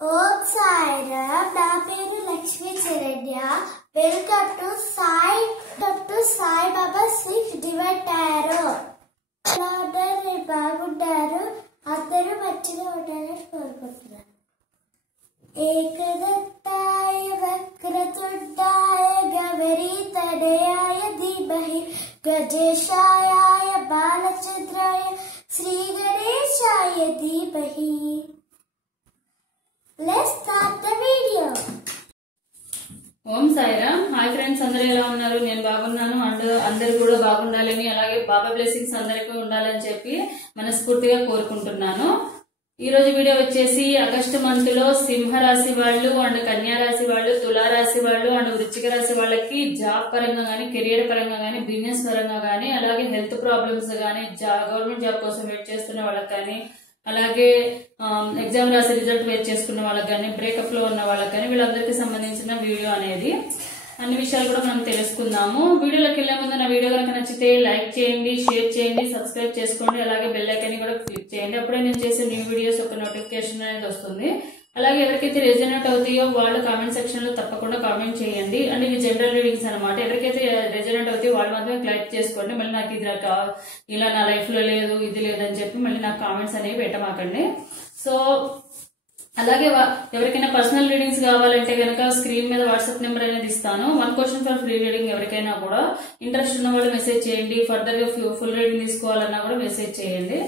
ఓం సాయిరామ్. నా పేరు Lakshmi Charanya. Welcome to Sai Baba 6 divine tarot. ఎలా ఉన్నారు? మీరు బాగున్నారు? అందరూ మంచిగా ఉండాలని కోరుకుంటున్నాను. ఏకదంతాయ వక్రతుండాయ గౌరీతనయాయ ధీమహి గజేశాయాయ బాలచంద్రాయ శ్రీ గణేశాయ ధీమహి. Let's start the video. Om Sairam. Hi friends, అందరూ ఎలా ఉన్నారు? నేను బాగున్నాను. అండ్ అందరు కూడా బాగుండాలని, అలాగే బాబా బ్లెస్సింగ్స్ అందరికీ ఉండాలని చెప్పి మనస్ఫూర్తిగా కోరుకుంటున్నాను. ఈ రోజు వీడియో వచ్చేసి ఆగస్టు మంత్ లో సింహరాశి వాళ్ళు అండ్ కన్యా రాశి వాళ్ళు, తులారాశి వాళ్ళు అండ్ వృశ్చిక రాశి వాళ్ళకి జాబ్ పరంగా గానీ, కెరియర్ పరంగా గానీ, బిజినెస్ పరంగా గానీ, అలాగే హెల్త్ ప్రాబ్లమ్స్ గానీ, గవర్నమెంట్ జాబ్ కోసం వెయిట్ చేస్తున్న వాళ్ళకి కానీ, అలాగే ఎగ్జామ్ రాసి రిజల్ట్ వెయిట్ చేసుకున్న వాళ్ళకి కానీ, బ్రేకప్ లో ఉన్న వాళ్ళకి కానీ, వీళ్ళందరికీ సంబంధించిన వీడియో అనేది. అన్ని విషయాలు కూడా మనం తెలుసుకుందాము. వీడియోలోకి వెళ్లే ముందు నా వీడియో కనుక నచ్చితే లైక్ చేయండి, షేర్ చేయండి, సబ్స్క్రైబ్ చేసుకోండి, అలాగే బెల్ ఐకాన్ కూడా క్లిక్ చేయండి. అప్పుడే నేను చేసే న్యూ వీడియోస్ ఒక నోటిఫికేషన్ అనేది వస్తుంది. అలాగే ఎవరికైతే రెజొనేట్ అవుతాయో వాళ్ళు కామెంట్ సెక్షన్ లో తప్పకుండా కామెంట్ చేయండి. అండ్ ఇది జనరల్ రీడింగ్స్ అనమాట. ఎవరికైతే రెజొనేట్ అవుతాయో వాళ్ళు మాత్రమే క్లైక్ చేసుకోండి. మళ్ళీ నాకు ఇది ఇలా నా లైఫ్ లో లేదు, ఇది లేదని చెప్పి మళ్ళీ నాకు కామెంట్స్ అనేవి పెట్టమాకండి. సో అలాగే ఎవరికైనా పర్సనల్ రీడింగ్స్ కావాలంటే కనుక స్క్రీన్ మీద వాట్సాప్ నెంబర్ అనేది ఇస్తాను. 1 క్వశ్చన్ ఫర్ ఫ్రీ రీడింగ్. ఎవరికైనా కూడా ఇంట్రెస్ట్ ఉన్న వాళ్ళు మెసేజ్ చేయండి. ఫర్దర్ గా ఫుల్ రీడింగ్ తీసుకోవాలన్నా కూడా మెసేజ్ చేయండి.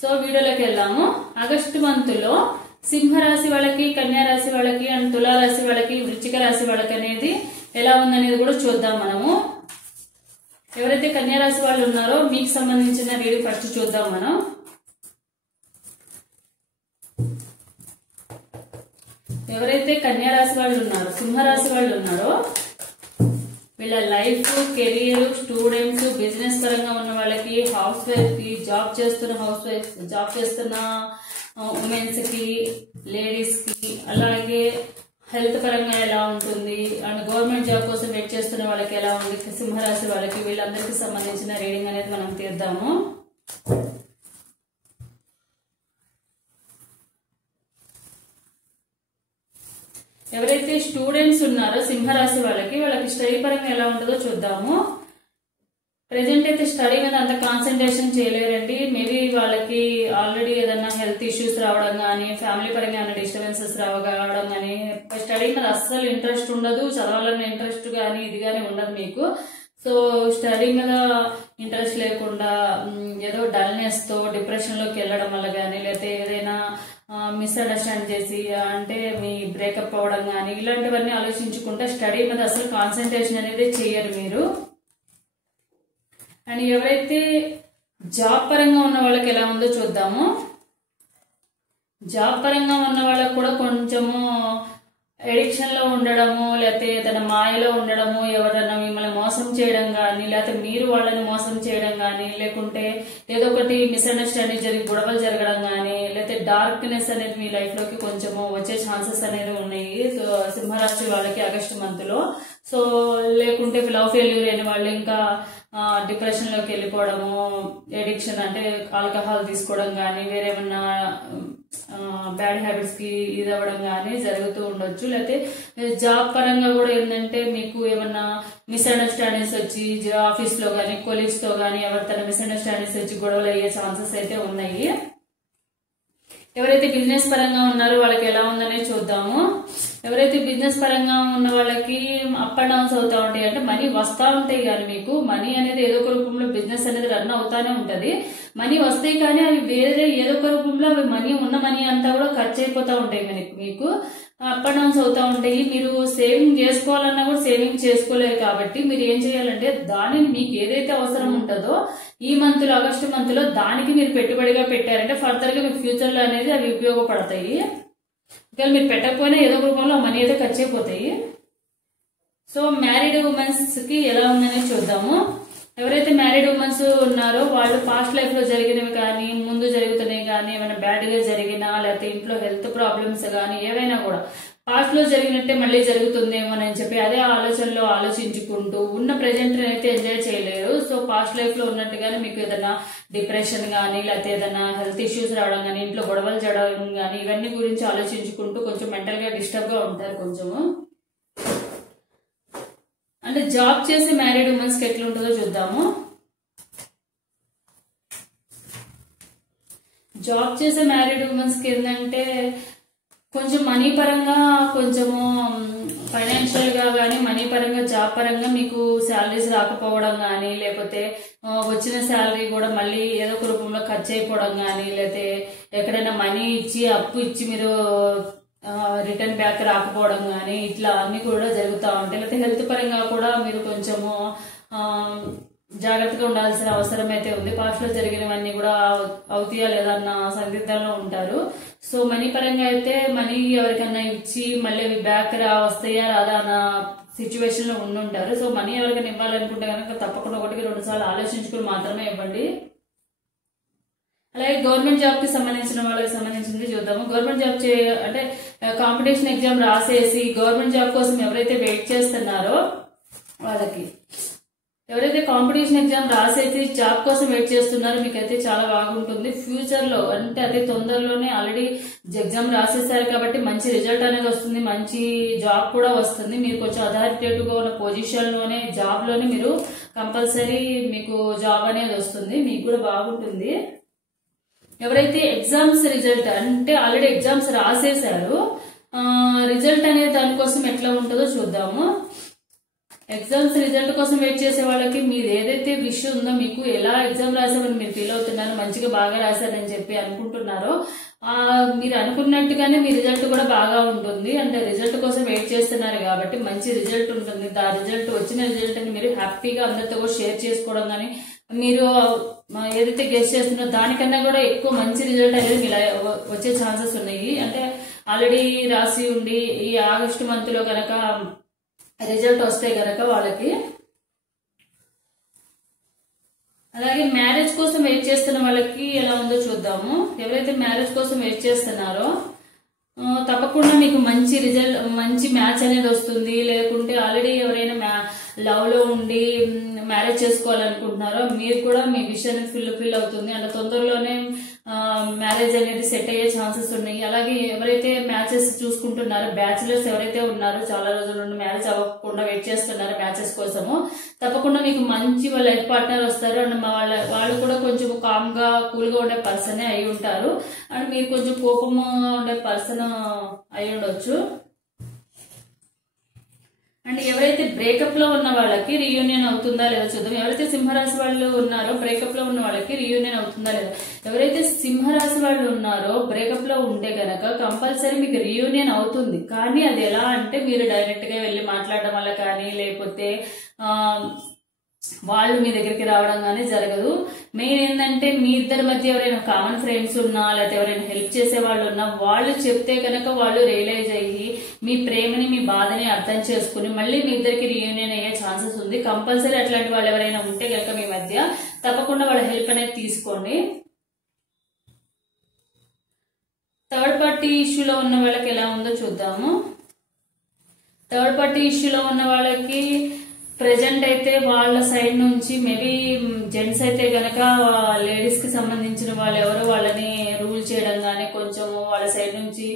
సో వీడియోలోకి వెళ్దాము. ఆగస్టు మంత్ లో సింహరాశి వాళ్ళకి, కన్యా రాశి వాళ్ళకి అండ్ తులారాశి వాళ్ళకి, వృశ్చిక రాశి వాళ్ళకి అనేది ఎలా ఉందనేది కూడా చూద్దాం మనము. ఎవరైతే కన్యా రాశి వాళ్ళు ఉన్నారో మీకు సంబంధించిన రీడింగ్ ఫస్ట్ చూద్దాం మనం. ఎవరైతే కన్యా రాశి వాళ్ళు ఉన్నారో, సింహరాశి వాళ్ళు ఉన్నారో వీళ్ళ లైఫ్, కెరీర్, స్టూడెంట్స్, బిజినెస్ పరంగా ఉన్న వాళ్ళకి, హౌస్ వైఫ్ కి, జాబ్ చేస్తున్న ఉమెన్స్ కి, లేడీస్ కి, అలాగే హెల్త్ పరంగా ఎలా ఉంటుంది అండ్ గవర్నమెంట్ జాబ్ కోసం వెయిట్ చేస్తున్న వాళ్ళకి ఎలా ఉంది, సింహరాశి వాళ్ళకి, వీళ్ళందరికీ సంబంధించిన రీడింగ్ అనేది మనం తీద్దాము. ఎవరైతే స్టూడెంట్స్ ఉన్నారో సింహరాశి వాళ్ళకి స్టడీ పరంగా ఎలా ఉంటుందో చూద్దాము. ప్రెసెంట్ అయితే స్టడీ మీద అంత కాన్సన్ట్రేషన్ చేయలేరండి. మేబీ వాళ్ళకి ఆల్రెడీ ఏదన్నా హెల్త్ ఇష్యూస్ రావడం కానీ, ఫ్యామిలీ పరంగా ఏమైనా డిస్టర్బెన్సెస్ రావడం కానీ, స్టడీ మీద అస్సలు ఇంట్రెస్ట్ ఉండదు. చదవాలన్న ఇంట్రెస్ట్ కానీ ఇది కానీ ఉండదు మీకు. సో స్టడీ మీద ఇంట్రెస్ట్ లేకుండా ఏదో డల్నెస్ తో డిప్రెషన్ లోకి వెళ్ళడం వల్ల కానీ, లేకపోతే ఏదైనా మిస్అండర్స్టాండ్ చేసి అంటే మీ బ్రేకప్ అవ్వడం కానీ, ఇలాంటివన్నీ ఆలోచించుకుంటే స్టడీ మీద అసలు కాన్సన్ట్రేషన్ అనేది చేయరు మీరు. అండ్ ఎవరైతే జాబ్ పరంగా ఉన్న వాళ్ళకి ఎలా ఉందో చూద్దాము. జాబ్ పరంగా ఉన్న వాళ్ళకు కూడా కొంచెము ఎడిక్షన్ లో ఉండడము, లేకపోతే ఏదైనా మాయలో ఉండడము, ఎవరైనా మిమ్మల్ని మోసం చేయడం కానీ, లేకపోతే మీరు వాళ్ళని మోసం చేయడం కానీ, లేకుంటే ఏదో ఒకటి మిస్అండర్స్టాండింగ్ జరిగి గొడవలు జరగడం కానీ, లేకపోతే డార్క్నెస్ అనేది మీ లైఫ్ లోకి కొంచెము వచ్చే ఛాన్సెస్ అనేది ఉన్నాయి. సో సింహరాశి వాళ్ళకి ఆగస్టు మంత్ లో. సో లేకుంటే లవ్ ఫెయిల్యూర్ అయిన వాళ్ళు ఇంకా డిప్రెషన్ లోకి వెళ్ళిపోవడము, ఎడిక్షన్ అంటే ఆల్కహాల్ తీసుకోవడం కానీ, వేరేమన్నా బ్యాడ్ హ్యాబిట్స్ కి ఇది అవ్వడం కానీ జరుగుతూ ఉండొచ్చు. లేకపోతే జాబ్ పరంగా కూడా ఏంటంటే మీకు ఏమన్నా మిస్అండర్స్టాండింగ్స్ వచ్చి ఆఫీస్ లో కానీ, కొలీగ్స్ తో కానీ ఎవరితో మిస్అండర్స్టాండింగ్స్ వచ్చి గొడవలు అయ్యే ఛాన్సెస్ అయితే ఉన్నాయి. ఎవరైతే బిజినెస్ పరంగా ఉన్నారో వాళ్ళకి ఎలా ఉందనే చూద్దాము. ఎవరైతే బిజినెస్ పరంగా ఉన్న వాళ్ళకి అప్ అండ్ డౌన్స్ అవుతా ఉంటాయి. అంటే మనీ వస్తా ఉంటాయి కానీ మీకు మనీ అనేది ఏదో ఒక రూపంలో బిజినెస్ అనేది రన్ అవుతానే ఉంటది. మనీ వస్తాయి కానీ అవి వేరే ఏదో ఒక రూపంలో అవి మనీ ఉన్న మనీ అంతా కూడా ఖర్చు అయిపోతా ఉంటాయి. మీకు అప్ అండ్ డౌన్స్ అవుతా ఉంటాయి. మీరు సేవింగ్ చేసుకోవాలన్నా కూడా సేవింగ్ చేసుకోలేరు. కాబట్టి మీరు ఏం చేయాలంటే దానిని మీకు ఏదైతే అవసరం ఉంటుందో ఈ మంత్ లో, ఆగస్టు మంత్ లో దానికి మీరు పెట్టుబడిగా పెట్టారంటే ఫర్దర్ గా మీకు ఫ్యూచర్ లో అనేది అవి ఉపయోగపడతాయి. ఒకవేళ మీరు పెట్టకపోయినా ఏదో ఒక రూపంలో మనీ అయితే ఖర్చు అయిపోతాయి. సో మ్యారీడ్ ఉమెన్స్ కి ఎలా ఉందనే చూద్దాము. ఎవరైతే మ్యారీడ్ ఉమెన్స్ ఉన్నారో వాళ్ళు పాస్ట్ లైఫ్ లో జరిగినవి కానీ, ముందు జరుగుతున్నాయి కానీ, ఏమైనా బ్యాడ్ గా జరిగినా, లేకపోతే ఇంట్లో హెల్త్ ప్రాబ్లమ్స్ కానీ ఏవైనా కూడా పాస్ట్ లో జరిగినట్టే మళ్ళీ జరుగుతుందేమో అని చెప్పి అదే ఆలోచనలో ఆలోచించుకుంటూ ఉన్న ప్రెజెంట్ అయితే ఎంజాయ్ చేయలేరు. సో పాస్ట్ లైఫ్ లో ఉన్నట్టుగానే మీకు ఏదైనా డిప్రెషన్ గానీ లేకపోతే ఏదైనా హెల్త్ ఇష్యూస్ రావడం కానీ ఇంట్లో గొడవలు జరగడం కానీ ఇవన్నీ గురించి ఆలోచించుకుంటూ కొంచెం మెంటల్ గా డిస్టర్బ్ గా ఉంటారు కొంచెము. అంటే జాబ్ చేసే మ్యారీడ్ ఉమెన్స్ కి ఎట్లా ఉంటుందో చూద్దాము. జాబ్ చేసే మ్యారీడ్ ఉమెన్స్ కి ఏంటంటే కొంచెం మనీ పరంగా కొంచెము ఫైనాన్షియల్ గా కానీ మనీ పరంగా జాబ్ పరంగా మీకు శాలరీస్ రాకపోవడం కానీ లేకపోతే వచ్చిన శాలరీ కూడా మళ్ళీ ఏదో ఒక రూపంలో ఖర్చు అయిపోవడం కానీ లేకపోతే ఎక్కడైనా మనీ ఇచ్చి అప్పు ఇచ్చి మీరు రిటర్న్ బ్యాక్ రాకపోవడం కానీ ఇట్లా అన్ని కూడా జరుగుతూ ఉంటాయి. లేకపోతే హెల్త్ పరంగా కూడా మీరు కొంచెము జాగ్రత్తగా ఉండాల్సిన అవసరం అయితే ఉంది. పాస్ట్ లో జరిగినవన్నీ కూడా అవుతాయా లేదా అన్న సందిగ్ధంలో ఉంటారు. సో మనీ పరంగా అయితే మనీ ఎవరికైనా ఇచ్చి మళ్ళీ అవి బ్యాక్ వస్తాయా రాదా అన్న సిచ్యువేషన్ లో ఉండుంటారు. సో మనీ ఎవరికైనా ఇవ్వాలనుకుంటే కనుక తప్పకుండా 1-2 సార్లు ఆలోచించుకుని మాత్రమే ఇవ్వండి. అలాగే గవర్నమెంట్ జాబ్ కి సంబంధించిన వాళ్ళకి సంబంధించింది చూద్దాము. గవర్నమెంట్ జాబ్ అంటే కాంపిటీషన్ ఎగ్జామ్ రాసేసి గవర్నమెంట్ జాబ్ కోసం ఎవరైతే వెయిట్ చేస్తున్నారో వాళ్ళకి, ఎవరైతే కాంపిటీషన్ ఎగ్జామ్ రాసేసి జాబ్ కోసం వెయిట్ చేస్తున్నారో మీకైతే చాలా బాగుంటుంది. ఫ్యూచర్ లో అంటే అతి తొందరలోనే ఆల్రెడీ ఎగ్జామ్ రాసేసారు కాబట్టి మంచి రిజల్ట్ అనేది వస్తుంది, మంచి జాబ్ కూడా వస్తుంది. మీరు కొంచెం అథారిటేటివ్ గా ఉన్న పొజిషన్ లోనే జాబ్ లోనే మీరు కంపల్సరీ మీకు జాబ్ అనేది వస్తుంది, మీకు కూడా బాగుంటుంది. ఎవరైతే ఎగ్జామ్స్ రిజల్ట్ అంటే ఆల్రెడీ ఎగ్జామ్స్ రాసేసారు రిజల్ట్ అనేది దానికోసం ఎట్లా ఉంటుందో చూద్దాము. ఎగ్జామ్స్ రిజల్ట్ కోసం వెయిట్ చేసే వాళ్ళకి మీరు ఏదైతే విష్ ఉందో మీకు ఎలా ఎగ్జామ్ రాసామని మీరు ఫీల్ అవుతున్నారు, మంచిగా బాగా రాశారని చెప్పి అనుకుంటున్నారో మీరు అనుకున్నట్టుగానే మీ రిజల్ట్ కూడా బాగా ఉంటుంది. అంటే రిజల్ట్ కోసం వెయిట్ చేస్తున్నారు కాబట్టి మంచి రిజల్ట్ ఉంటుంది. ఆ రిజల్ట్ వచ్చిన రిజల్ట్ ని మీరు హ్యాపీగా అందరితో కూడా షేర్ చేసుకోవడం కానీ మీరు ఏదైతే గెస్ట్ చేస్తున్నారో దానికన్నా కూడా ఎక్కువ మంచి రిజల్ట్ అనేది ఇలా వచ్చే ఛాన్సెస్ ఉన్నాయి. అంటే ఆల్రెడీ రాసి ఉండి ఈ ఆగస్టు మంత్ లో కనుక రిజల్ట్ వస్తే గనక వాళ్ళకి. అలాగే మ్యారేజ్ కోసం వెయిట్ చేస్తున్న వాళ్ళకి ఎలా ఉందో చూద్దాము. ఎవరైతే మ్యారేజ్ కోసం వెయిట్ చేస్తున్నారో తప్పకుండా మీకు మంచి రిజల్ట్ మంచి మ్యాచ్ అనేది వస్తుంది. లేకుంటే ఆల్రెడీ ఎవరైనా లవ్ లో ఉండి మ్యారేజ్ చేసుకోవాలనుకుంటున్నారో మీరు కూడా మీ విషయం అనేది ఫిల్ అవుతుంది. అంటే తొందరలోనే మ్యారేజ్ అనేది సెట్ అయ్యే ఛాన్సెస్ ఉన్నాయి. అలాగే ఎవరైతే మ్యాచెస్ చూసుకుంటున్నారో బ్యాచులర్స్ ఎవరైతే ఉన్నారో చాలా రోజుల నుండి మ్యారేజ్ అవ్వకుండా వెయిట్ చేస్తున్నారో మ్యాచెస్ కోసము తప్పకుండా మీకు మంచి లైఫ్ పార్ట్నర్ వస్తారు. అండ్ వాళ్ళు కూడా కొంచెం కామ్ గా కూల్ గా ఉండే పర్సనే అయి ఉంటారు. అండ్ మీరు కొంచెం కోపంగా ఉండే పర్సన్ అయి ఉండొచ్చు. అండ్ ఎవరైతే బ్రేకప్ లో ఉన్న వాళ్ళకి రీయూనియన్ అవుతుందా లేదా చూద్దాం. ఎవరైతే సింహరాశి వాళ్ళు ఉన్నారో బ్రేకప్ లో ఉన్న వాళ్ళకి రీయూనియన్ అవుతుందా లేదా. ఎవరైతే సింహరాశి వాళ్ళు ఉన్నారో బ్రేకప్ లో ఉంటే గనక కంపల్సరీ మీకు రీయూనియన్ అవుతుంది. కానీ అది ఎలా అంటే మీరు డైరెక్ట్ గా వెళ్లి మాట్లాడడం వల్ల కానీ లేకపోతే వాళ్ళు మీ దగ్గరికి రావడం కానీ జరగదు. మెయిన్ ఏంటంటే మీ ఇద్దరి మధ్య ఎవరైనా కామన్ ఫ్రెండ్స్ ఉన్నా లేకపోతే ఎవరైనా హెల్ప్ చేసే వాళ్ళు ఉన్నా వాళ్ళు చెప్తే కనుక వాళ్ళు రియలైజ్ అయ్యి మీ ప్రేమని మీ బాధని అర్థం చేసుకుని మళ్ళీ మీ ఇద్దరికి రీయూనియన్ అయ్యే ఛాన్సెస్ ఉంది. కంపల్సరీ అట్లాంటి వాళ్ళు ఎవరైనా ఉంటే కనుక మీ మధ్య తప్పకుండా వాళ్ళ హెల్ప్ అనేది తీసుకోండి. థర్డ్ పార్టీ ఇష్యూలో ఉన్న వాళ్ళకి ఎలా ఉందో చూద్దాము. థర్డ్ పార్టీ ఇష్యూలో ఉన్న వాళ్ళకి ప్రెజెంట్ అయితే వాళ్ళ సైడ్ నుంచి మేబీ జెంట్స్ అయితే గనక లేడీస్ కి సంబంధించిన వాళ్ళు ఎవరో వాళ్ళని రూల్ చేయడం కానీ కొంచెం వాళ్ళ సైడ్ నుంచి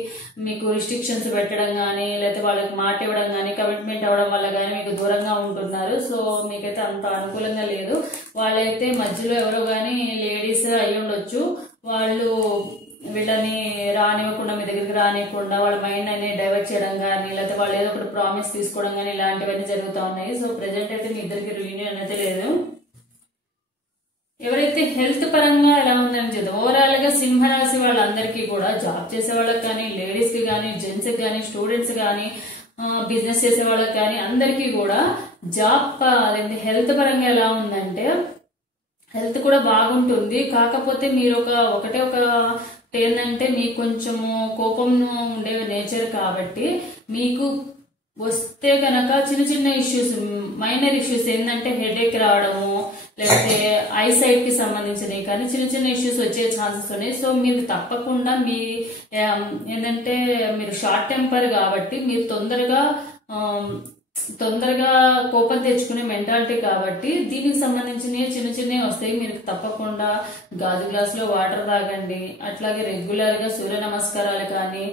మీకు రిస్ట్రిక్షన్స్ పెట్టడం కానీ లేకపోతే వాళ్ళకి మాట ఇవ్వడం కానీ కమిట్మెంట్ అవ్వడం వల్ల కానీ మీకు దూరంగా ఉంటున్నారు. సో మీకైతే అంత అనుకూలంగా లేదు. వాళ్ళైతే మధ్యలో ఎవరో కానీ లేడీస్ అయి ఉండొచ్చు. వాళ్ళు వీళ్ళని రానివ్వకుండా మీ దగ్గరికి రానివ్వకుండా వాళ్ళ మైండ్ అనేది డైవర్ట్ చేయడం కానీ లేకపోతే వాళ్ళు ఏదో ఒకటి ప్రామిస్ తీసుకోవడం కానీ ఇలాంటివన్నీ జరుగుతూ ఉన్నాయి. సో ప్రెజెంట్ అయితే మీ ఇద్దరికి రీయూనియన్ అయితే లేదు. ఎవరైతే హెల్త్ పరంగా ఎలా ఉందని చూద్దాం. ఓవరాల్ గా సింహరాశి వాళ్ళందరికీ కూడా జాబ్ చేసే వాళ్ళకి కానీ లేడీస్ కి కానీ జెంట్స్ కి కానీ స్టూడెంట్స్ కానీ బిజినెస్ చేసే వాళ్ళకి కానీ అందరికీ కూడా జాబ్ హెల్త్ పరంగా ఎలా ఉందంటే హెల్త్ కూడా బాగుంటుంది. కాకపోతే మీరు ఒకటే ఏంటంటే మీకు కొంచెము కోపం ఉండే నేచర్ కాబట్టి మీకు వస్తే కనుక చిన్న చిన్న ఇష్యూస్ మైనర్ ఇష్యూస్ ఏంటంటే హెడేక్ రావడము లేకపోతే ఐసైట్ కి సంబంధించినవి కానీ చిన్న చిన్న ఇష్యూస్ వచ్చే ఛాన్సెస్ ఉన్నాయి. సో మీరు తప్పకుండా మీ ఏంటంటే మీరు షార్ట్ టెంపర్ కాబట్టి మీరు తొందరగా కోపం తెచ్చుకునే మెంటాలిటీ కాబట్టి దీనికి సంబంధించిన చిన్న చిన్నవి వస్తాయి. మీరు తప్పకుండా గాజు గ్లాసులో వాటర్ తాగండి. అట్లాగే రెగ్యులర్ గా సూర్య నమస్కారాలు కానీ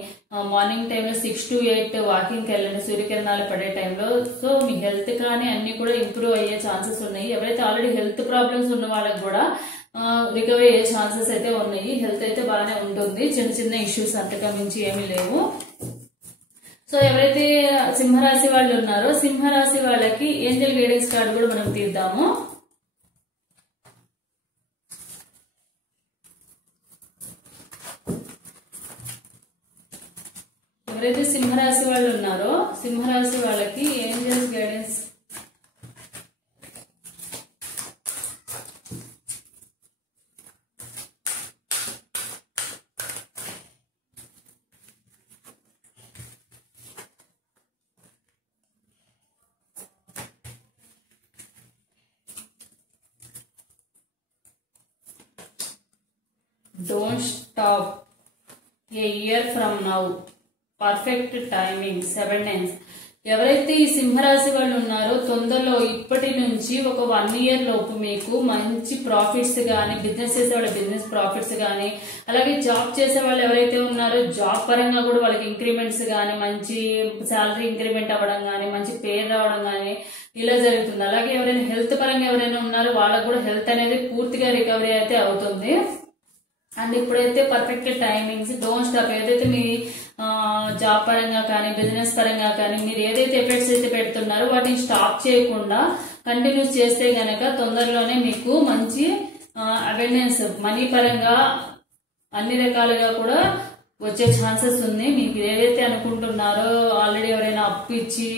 మార్నింగ్ టైంలో 6 to 8 వాకింగ్కి వెళ్ళండి సూర్యకిరణాలు పడే టైంలో. సో మీ హెల్త్ కానీ అన్ని కూడా ఇంప్రూవ్ అయ్యే ఛాన్సెస్ ఉన్నాయి. ఎవరైతే ఆల్రెడీ హెల్త్ ప్రాబ్లమ్స్ ఉన్న వాళ్ళకి కూడా రికవరీ అయ్యే ఛాన్సెస్ అయితే ఉన్నాయి. హెల్త్ అయితే బాగానే ఉంటుంది, చిన్న చిన్న ఇష్యూస్ అంతగా మించి ఏమీ లేవు. సో ఎవరైతే సింహరాశి వాళ్ళు ఉన్నారో సింహరాశి వాళ్ళకి ఏంజల్ గైడెన్స్ కార్డు కూడా మనం తీద్దాము. ఎవరైతే సింహరాశి వాళ్ళు ఉన్నారో సింహరాశి వాళ్ళకి angels guidance Don't stop. A year from now. Perfect timing. 7 nines. ఎవరైతే ఈ సింహరాశి వాళ్ళు ఉన్నారో తొందరలో ఇప్పటి నుంచి ఒక 1 year లోపు మీకు మంచి ప్రాఫిట్స్ గానీ, బిజినెస్ చేసే వాళ్ళ బిజినెస్ ప్రాఫిట్స్ గానీ, అలాగే జాబ్ చేసే వాళ్ళు ఎవరైతే ఉన్నారో జాబ్ పరంగా కూడా వాళ్ళకి ఇంక్రిమెంట్స్ గానీ, మంచి శాలరీ ఇంక్రిమెంట్ అవ్వడం గానీ, మంచి పేరు రావడం గానీ ఇలా జరుగుతుంది. అలాగే ఎవరైనా హెల్త్ పరంగా ఎవరైనా ఉన్నారో వాళ్ళకు కూడా హెల్త్ అనేది పూర్తిగా రికవరీ అయితే అవుతుంది. అండ్ ఇప్పుడైతే పర్ఫెక్ట్ టైమింగ్స్. Don't stop. ఏదైతే మీ జాబ్ పరంగా కానీ బిజినెస్ పరంగా కానీ మీరు ఏదైతే ఎఫర్ట్స్ అయితే పెడుతున్నారో వాటిని స్టాప్ చేయకుండా కంటిన్యూస్ చేస్తే గనక తొందరలోనే మీకు మంచి అవేర్నెస్ మనీ పరంగా అన్ని రకాలుగా కూడా వచ్చే ఛాన్సెస్ ఉంది. మీకు ఏదైతే అనుకుంటున్నారో ఆల్రెడీ ఎవరైనా అప్పు ఇచ్చి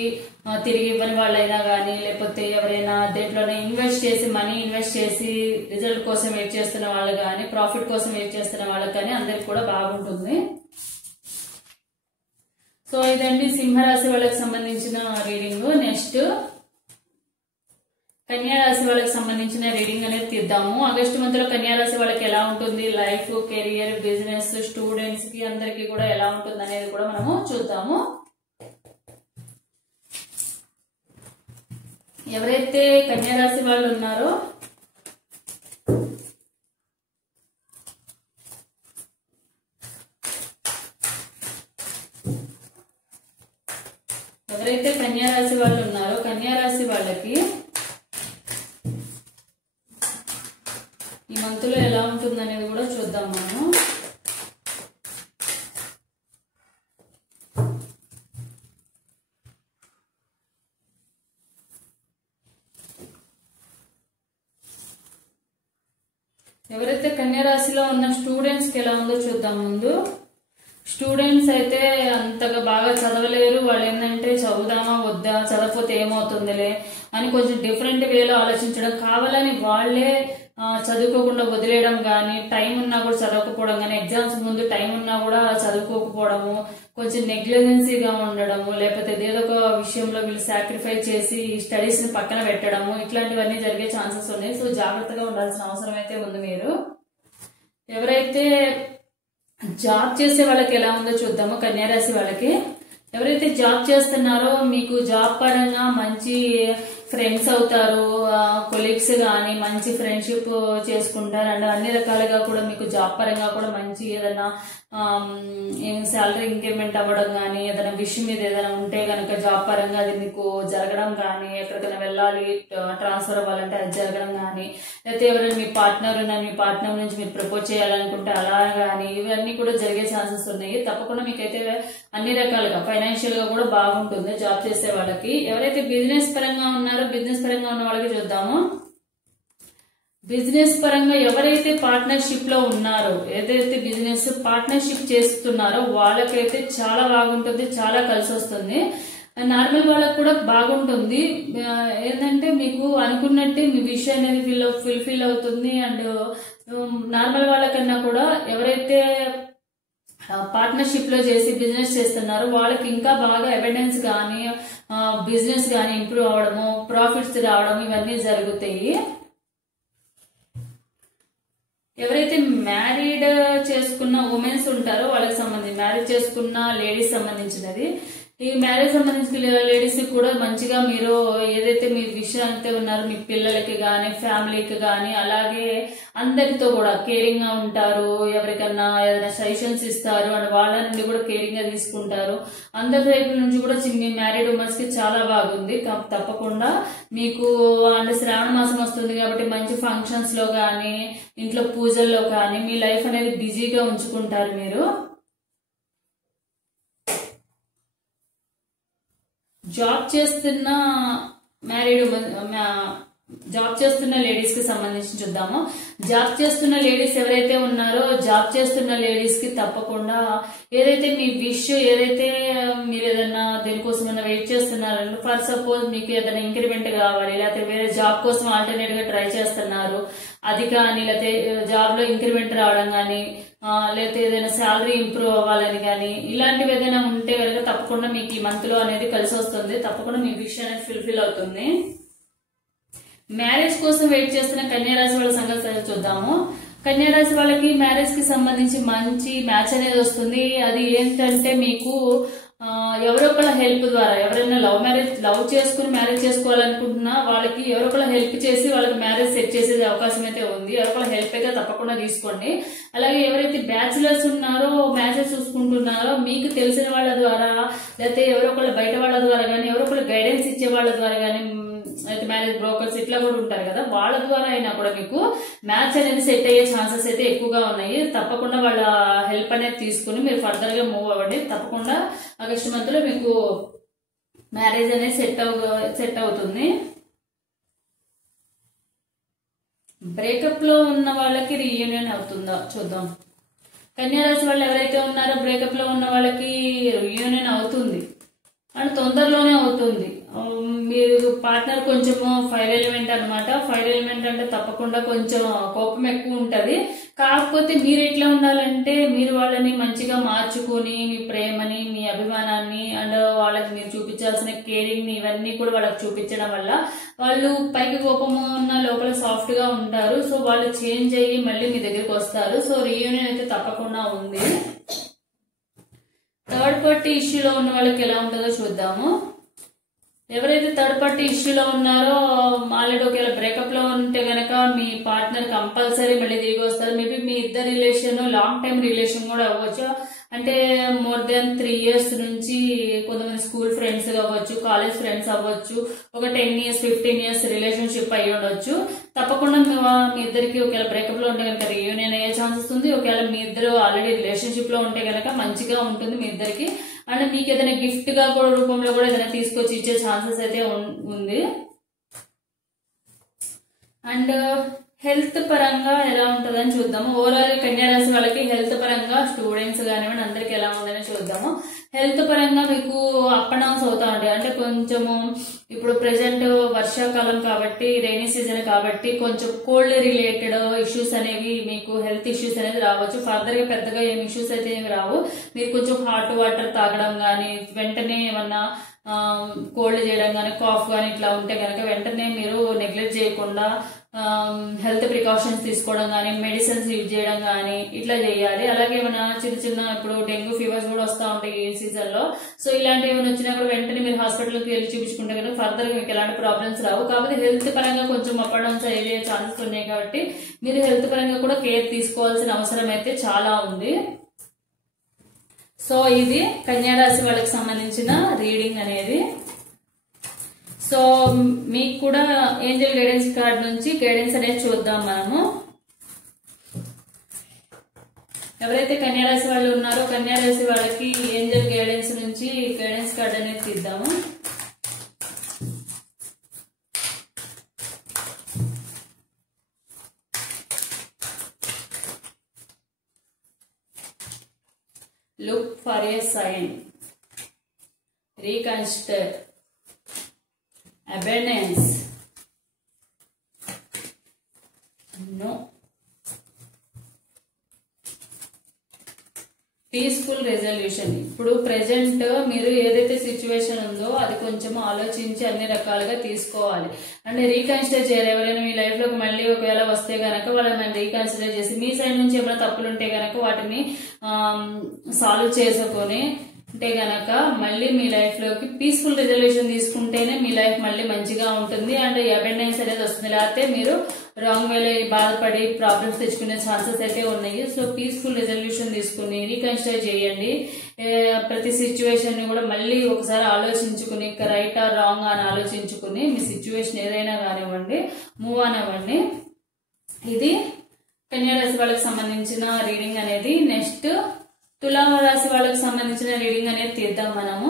తిరిగి ఇవ్వని వాళ్ళైనా కానీ, లేకపోతే ఎవరైనా దేంట్లోనే మనీ ఇన్వెస్ట్ చేసి రిజల్ట్ కోసం వెయిట్ చేస్తున్న వాళ్ళు కానీ, ప్రాఫిట్ కోసం వెయిట్ చేస్తున్న వాళ్ళకి కానీ అందరికి కూడా బాగుంటుంది. సో ఇదండి సింహరాశి వాళ్ళకి సంబంధించిన రీడింగ్. నెక్స్ట్ కన్యారాశి వాళ్ళకి సంబంధించిన రీడింగ్ అనేది తీద్దాము. ఆగస్టు మంత్ లో కన్యారాశి వాళ్ళకి ఎలా ఉంటుంది, లైఫ్, కెరియర్, బిజినెస్, స్టూడెంట్స్ కి అందరికి కూడా ఎలా ఉంటుంది అనేది కూడా మనము చూద్దాము. ఎవరైతే కన్యారాశి వాళ్ళు ఉన్నారో కన్యారాశి వాళ్ళకి ఈ మంత్ లో ఎలా ఉంటుంది అనేది కూడా చూద్దాం మనం. ఎవరైతే కన్యారాశిలో ఉన్న స్టూడెంట్స్ కి ఎలా ఉందో చూద్దాం ముందు. స్టూడెంట్స్ అయితే అంతగా బాగా చదవలేరు. వాళ్ళు ఏంటంటే చదువుదామా వద్దా, చదవకపోతే ఏమవుతుందిలే అని కొంచెం డిఫరెంట్ వేలో ఆలోచించడం, కావాలని వాళ్లే చదువుకోకుండా వదిలేయడం గానీ, టైం ఉన్నా కూడా చదవకపోవడం గానీ, ఎగ్జామ్స్ ముందు టైం ఉన్నా కూడా చదువుకోకపోవడము, కొంచెం నెగ్లిజెన్సీగా ఉండడము, లేకపోతే ఏదో ఒక విషయంలో వీళ్ళు సాక్రిఫైస్ చేసి స్టడీస్ ని పక్కన పెట్టడము, ఇట్లాంటివన్నీ జరిగే ఛాన్సెస్ ఉన్నాయి. సో జాగ్రత్తగా ఉండాల్సిన అవసరం అయితే ఉంది మీరు. ఎవరైతే జాబ్ చేసే వాళ్ళకి ఎలా ఉందో చూద్దాము. కన్యారాశి వాళ్ళకి ఎవరైతే జాబ్ చేస్తున్నారో మీకు జాబ్ పరంగా మంచి ఫ్రెండ్స్ అవుతారు, కొలీగ్స్ గానీ మంచి ఫ్రెండ్షిప్ చేసుకుంటారు. అండ్ అన్ని రకాలుగా కూడా మీకు జాబ్ పరంగా కూడా మంచి ఏదైనా శాలరీ ఇంక్రిమెంట్ అవ్వడం గానీ, ఏదైనా విషయం మీద ఏదైనా ఉంటే గనక జాబ్ పరంగా అది మీకు జరగడం గానీ, ఎక్కడికైనా వెళ్ళాలి ట్రాన్స్ఫర్ అవ్వాలంటే అది జరగడం గానీ, లేకపోతే ఎవరైనా మీ పార్ట్నర్ ఉన్నారు, మీ పార్ట్నర్ నుంచి మీరు ప్రపోజ్ చేయాలనుకుంటే అలా గానీ ఇవన్నీ కూడా జరిగే ఛాన్సెస్ ఉన్నాయి. తప్పకుండా మీకైతే అన్ని రకాలుగా ఫైనాన్షియల్ గా కూడా బాగుంటుంది జాబ్ చేసే వాళ్ళకి. ఎవరైతే బిజినెస్ పరంగా ఉన్నారో బిజినెస్ పరంగా ఉన్న వాళ్ళకి చూద్దాము. బిజినెస్ పరంగా ఎవరైతే పార్ట్నర్షిప్ లో ఉన్నారో, ఏదైతే బిజినెస్ పార్ట్నర్షిప్ చేస్తున్నారో వాళ్ళకైతే చాలా బాగుంటుంది, చాలా కలిసి వస్తుంది. నార్మల్ వాళ్ళకు కూడా బాగుంటుంది. ఏంటంటే మీకు అనుకున్నట్టే మీ విషయం అనేది ఫుల్ఫిల్ అవుతుంది. అండ్ నార్మల్ వాళ్ళకన్నా కూడా ఎవరైతే పార్ట్నర్షిప్ లో చేసి బిజినెస్ చేస్తున్నారో వాళ్ళకి ఇంకా బాగా ఎవిడెన్స్ గానీ, బిజినెస్ గానీ ఇంప్రూవ్ అవడము, ప్రాఫిట్స్ రావడం ఇవన్నీ జరుగుతాయి. ఎవరైతే మ్యారీడ్ చేసుకున్న ఉమెన్స్ ఉంటారో వాళ్ళకి సంబంధించి, మ్యారేజ్ చేసుకున్న లేడీస్ సంబంధించినది. ఈ మ్యారేజ్ సంబంధించిన లేడీస్ కూడా మంచిగా మీరు ఏదైతే మీ విషయం అయితే ఉన్నారో మీ పిల్లలకి గానీ ఫ్యామిలీకి గానీ అలాగే అందరితో కూడా కేరింగ్ గా ఉంటారు. ఎవరికన్నా ఏదైనా సజెషన్స్ ఇస్తారు అండ్ వాళ్ళ నుండి కూడా కేరింగ్ గా తీసుకుంటారు. అందరి వైపు నుంచి కూడా మీ మ్యారీడ్ ఉమెన్స్ కి చాలా బాగుంది. తప్పకుండా మీకు అంటే శ్రావణ మాసం వస్తుంది కాబట్టి మంచి ఫంక్షన్స్ లో గానీ ఇంట్లో పూజల్లో కానీ మీ లైఫ్ అనేది బిజీగా ఉంచుకుంటారు మీరు. జాబ్ చేస్తున్న జాబ్ చేస్తున్న లేడీస్ కి సంబంధించి చూద్దాము. జాబ్ చేస్తున్న లేడీస్ ఎవరైతే ఉన్నారో జాబ్ చేస్తున్న లేడీస్ కి తప్పకుండా ఏదైతే మీ విష్, ఏదైతే మీరు ఏదైనా దేనికోసమైనా వెయిట్ చేస్తున్నారు, ఫర్ సపోజ్ మీకు ఏదైనా ఇంక్రిమెంట్ కావాలి, లేకపోతే వేరే జాబ్ కోసం ఆల్టర్నేట్ గా ట్రై చేస్తున్నారు అది కానీ, లేకపోతే జాబ్ లో ఇంక్రిమెంట్ రావడం కానీ, లేకపోతే ఏదైనా శాలరీ ఇంప్రూవ్ అవ్వాలని కానీ ఇలాంటివి ఏదైనా ఉంటే కనుక తప్పకుండా మీకు ఈ మంత్ లో అనేది కలిసి వస్తుంది. తప్పకుండా మీ విష్ అనేది ఫుల్ఫిల్ అవుతుంది. మ్యారేజ్ కోసం వెయిట్ చేస్తున్న కన్యారాశి వాళ్ళ సంగతి చూద్దాము. కన్యారాశి వాళ్ళకి మ్యారేజ్ కి సంబంధించి మంచి మ్యాచ్ అనేది వస్తుంది. అది ఏంటంటే మీకు ఎవరో ఒకళ్ళ హెల్ప్ ద్వారా, ఎవరైనా లవ్ చేసుకుని మ్యారేజ్ చేసుకోవాలనుకుంటున్నా వాళ్ళకి ఎవరో ఒకళ్ళ హెల్ప్ చేసి వాళ్ళకి మ్యారేజ్ సెట్ చేసే అవకాశం అయితే ఉంది. ఎవరో ఒకళ్ళ హెల్ప్ అయితే తప్పకుండా తీసుకోండి. అలాగే ఎవరైతే బ్యాచులర్స్ ఉన్నారో మ్యారేజ్ చూసుకుంటున్నారో మీకు తెలిసిన వాళ్ళ ద్వారా, లేకపోతే ఎవరో ఒకళ్ళ బయట వాళ్ళ ద్వారా కానీ, ఎవరో ఒకళ్ళ గైడెన్స్ ఇచ్చే వాళ్ళ ద్వారా కానీ, అయితే మ్యారేజ్ బ్రోకర్స్ ఇట్లా కూడా ఉంటారు కదా, వాళ్ళ ద్వారా అయినా కూడా మీకు మ్యాచ్ అనేది సెట్ అయ్యే ఛాన్సెస్ అయితే ఎక్కువగా ఉన్నాయి. తప్పకుండా వాళ్ళ హెల్ప్ అనేది తీసుకుని మీరు ఫర్దర్ గా మూవ్ అవ్వండి. తప్పకుండా ఆగస్టు మంత్ లో మీకు మ్యారేజ్ అనేది సెట్ అవుతుంది. బ్రేకప్ లో ఉన్న వాళ్ళకి రీయూనియన్ అవుతుందా చూద్దాం. కన్యారాశి వాళ్ళు ఎవరైతే ఉన్నారో బ్రేకప్ లో ఉన్న వాళ్ళకి రీయూనియన్ అవుతుంది అండ్ తొందరలోనే అవుతుంది. మీరు పార్ట్నర్ కొంచెము ఫైర్ ఎలిమెంట్ అనమాట. ఫైర్ ఎలిమెంట్ అంటే తప్పకుండా కొంచెం కోపం ఎక్కువ ఉంటది. కాకపోతే మీరు ఎట్లా ఉండాలంటే మీరు వాళ్ళని మంచిగా మార్చుకుని మీ ప్రేమని, మీ అభిమానాన్ని అండ్ వాళ్ళకి మీరు చూపించాల్సిన కేరింగ్ ని ఇవన్నీ కూడా వాళ్ళకి చూపించడం వల్ల వాళ్ళు పైకి కోపము ఉన్న లోపల సాఫ్ట్ గా ఉంటారు. సో వాళ్ళు చేంజ్ అయ్యి మళ్ళీ మీ దగ్గరికి వస్తారు. సో రీయూనియన్ అయితే తప్పకుండా ఉంది. థర్డ్ పార్టీ ఇష్యూలో ఉన్న వాళ్ళకి ఎలా ఉంటుందో చూద్దాము. ఎవరైతే థర్డ్ పార్టీ ఇష్యూలో ఉన్నారో ఆల్రెడీ ఒకవేళ బ్రేకప్ లో ఉంటే గనక మీ పార్ట్నర్ కంపల్సరీ మళ్ళీ తిరిగి వస్తారు. మేబీ మీ ఇద్దరు రిలేషన్ లాంగ్ టైం రిలేషన్ కూడా అవ్వచ్చు. అంటే మోర్ దెన్ 3 years నుంచి కొంతమంది స్కూల్ ఫ్రెండ్స్ అవ్వచ్చు, కాలేజ్ ఫ్రెండ్స్ అవ్వచ్చు, ఒక 10 years 15 years రిలేషన్షిప్ అయ్యి ఉండొచ్చు. తప్పకుండా మీ ఇద్దరికి ఒకవేళ బ్రేకప్ లో ఉంటే కనుక రీయూనియన్ అయ్యే ఛాన్సెస్ ఉంది. ఒకవేళ మీ ఇద్దరు ఆల్రెడీ రిలేషన్షిప్ లో ఉంటే కనుక మంచిగా ఉంటుంది మీ ఇద్దరికి. అండ్ మీకు ఏదైనా గిఫ్ట్ గా కూడా రూపంలో కూడా ఏదైనా తీసుకొచ్చి ఇచ్చే ఛాన్సెస్ అయితే ఉంది. అండ్ హెల్త్ పరంగా ఎలా ఉంటుందని చూద్దాము. ఓవరాల్ కన్యారాశి వాళ్ళకి హెల్త్ పరంగా స్టూడెంట్స్ కానివ్వండి అందరికి ఎలా ఉందని చూద్దాము. హెల్త్ పరంగా మీకు అప్ అండ్ డౌన్స్ అవుతా ఉంటాయి. అంటే కొంచెము ఇప్పుడు ప్రెసెంట్ వర్షాకాలం కాబట్టి, రైనీ సీజన్ కాబట్టి కొంచెం కోల్డ్ రిలేటెడ్ ఇష్యూస్ అనేవి మీకు హెల్త్ ఇష్యూస్ అనేది రావచ్చు. ఫర్దర్ గా పెద్దగా ఏమి ఇష్యూస్ అయితే ఏమి రావు. మీరు కొంచెం హాట్ వాటర్ తాగడం గానీ, వెంటనే ఏమన్నా కోల్డ్ చేయడం కానీ, కాఫ్ కానీ ఇట్లా ఉంటే కనుక వెంటనే మీరు నెగ్లెక్ట్ చేయకుండా హెల్త్ ప్రికాషన్స్ తీసుకోవడం కానీ, మెడిసిన్స్ యూజ్ చేయడం కానీ ఇట్లా చేయాలి. అలాగే ఏమైనా చిన్న ఇప్పుడు డెంగ్యూ ఫీవర్స్ కూడా వస్తూ ఉంటాయి ఈ సీజన్ లో. సో ఇలాంటి ఏమైనా వచ్చినా కూడా వెంటనే మీరు హాస్పిటల్కి వెళ్ళి చూపించుకుంటే కనుక ఫర్దర్ గా మీకు ఎలాంటి ప్రాబ్లమ్స్ రావు. కాకపోతే హెల్త్ పరంగా కొంచెం అప్ అండ్ డౌన్స్ అయ్యే ఛాన్సెస్ ఉన్నాయి కాబట్టి మీరు హెల్త్ పరంగా కూడా కేర్ తీసుకోవాల్సిన అవసరం అయితే చాలా ఉంది. సో ఇది కన్యారాశి వాళ్ళకి సంబంధించిన రీడింగ్ అనేది. సో మీకు కూడా ఏంజల్ గైడెన్స్ కార్డ్ నుంచి గైడెన్స్ అనేది చూద్దాం మనము. ఎవరైతే కన్యారాశి వాళ్ళు ఉన్నారో కన్యారాశి వాళ్ళకి ఏంజల్ గైడెన్స్ నుంచి గైడెన్స్ కార్డ్ అనేది తీద్దాము. Look for a sign. Reconsider. Abundance. No. Peaceful resolution. ఇప్పుడు ప్రెజెంట్ మీరు ఏదైతే సిచ్యువేషన్ ఉందో అది కొంచెం ఆలోచించి అన్ని రకాలుగా తీసుకోవాలి. అంటే రీకన్సిడర్ చేయాలి. ఎవరైనా మీ లైఫ్ లోకి మళ్ళీ ఒకవేళ వస్తే గనక వాళ్ళని రీకన్సిడర్ చేసి మీ సైడ్ నుంచి ఏమైనా తప్పులు ఉంటే గనక వాటిని సాల్వ్ చేసుకొని అంటే గనక మళ్ళీ మీ లైఫ్ లోకి పీస్ఫుల్ రిజల్యూషన్ తీసుకుంటేనే మీ లైఫ్ మళ్ళీ మంచిగా ఉంటుంది. అండ్ అబెండెన్స్ అనేది వస్తుంది. లేకపోతే మీరు రాంగ్ వేలో బాధపడి ప్రాబ్లమ్స్ తెచ్చుకునే ఛాన్సెస్ అయితే ఉన్నాయి. సో పీస్ఫుల్ రిజల్యూషన్ తీసుకుని రీకన్సిడర్ చేయండి. ప్రతి సిచ్యువేషన్ ని కూడా మళ్ళీ ఒకసారి ఆలోచించుకుని రైట్ ఆర్ రాంగ్ అని ఆలోచించుకుని మీ సిచ్యువేషన్ ఏదైనా కానివ్వండి మూవ్ ఆన్ అవ్వండి. ఇది కన్యా రాశి వాళ్ళకి సంబంధించిన రీడింగ్ అనేది. నెక్స్ట్ తులా రాశి వాళ్ళకి సంబంధించిన రీడింగ్ అనేది తీద్దాం మనము.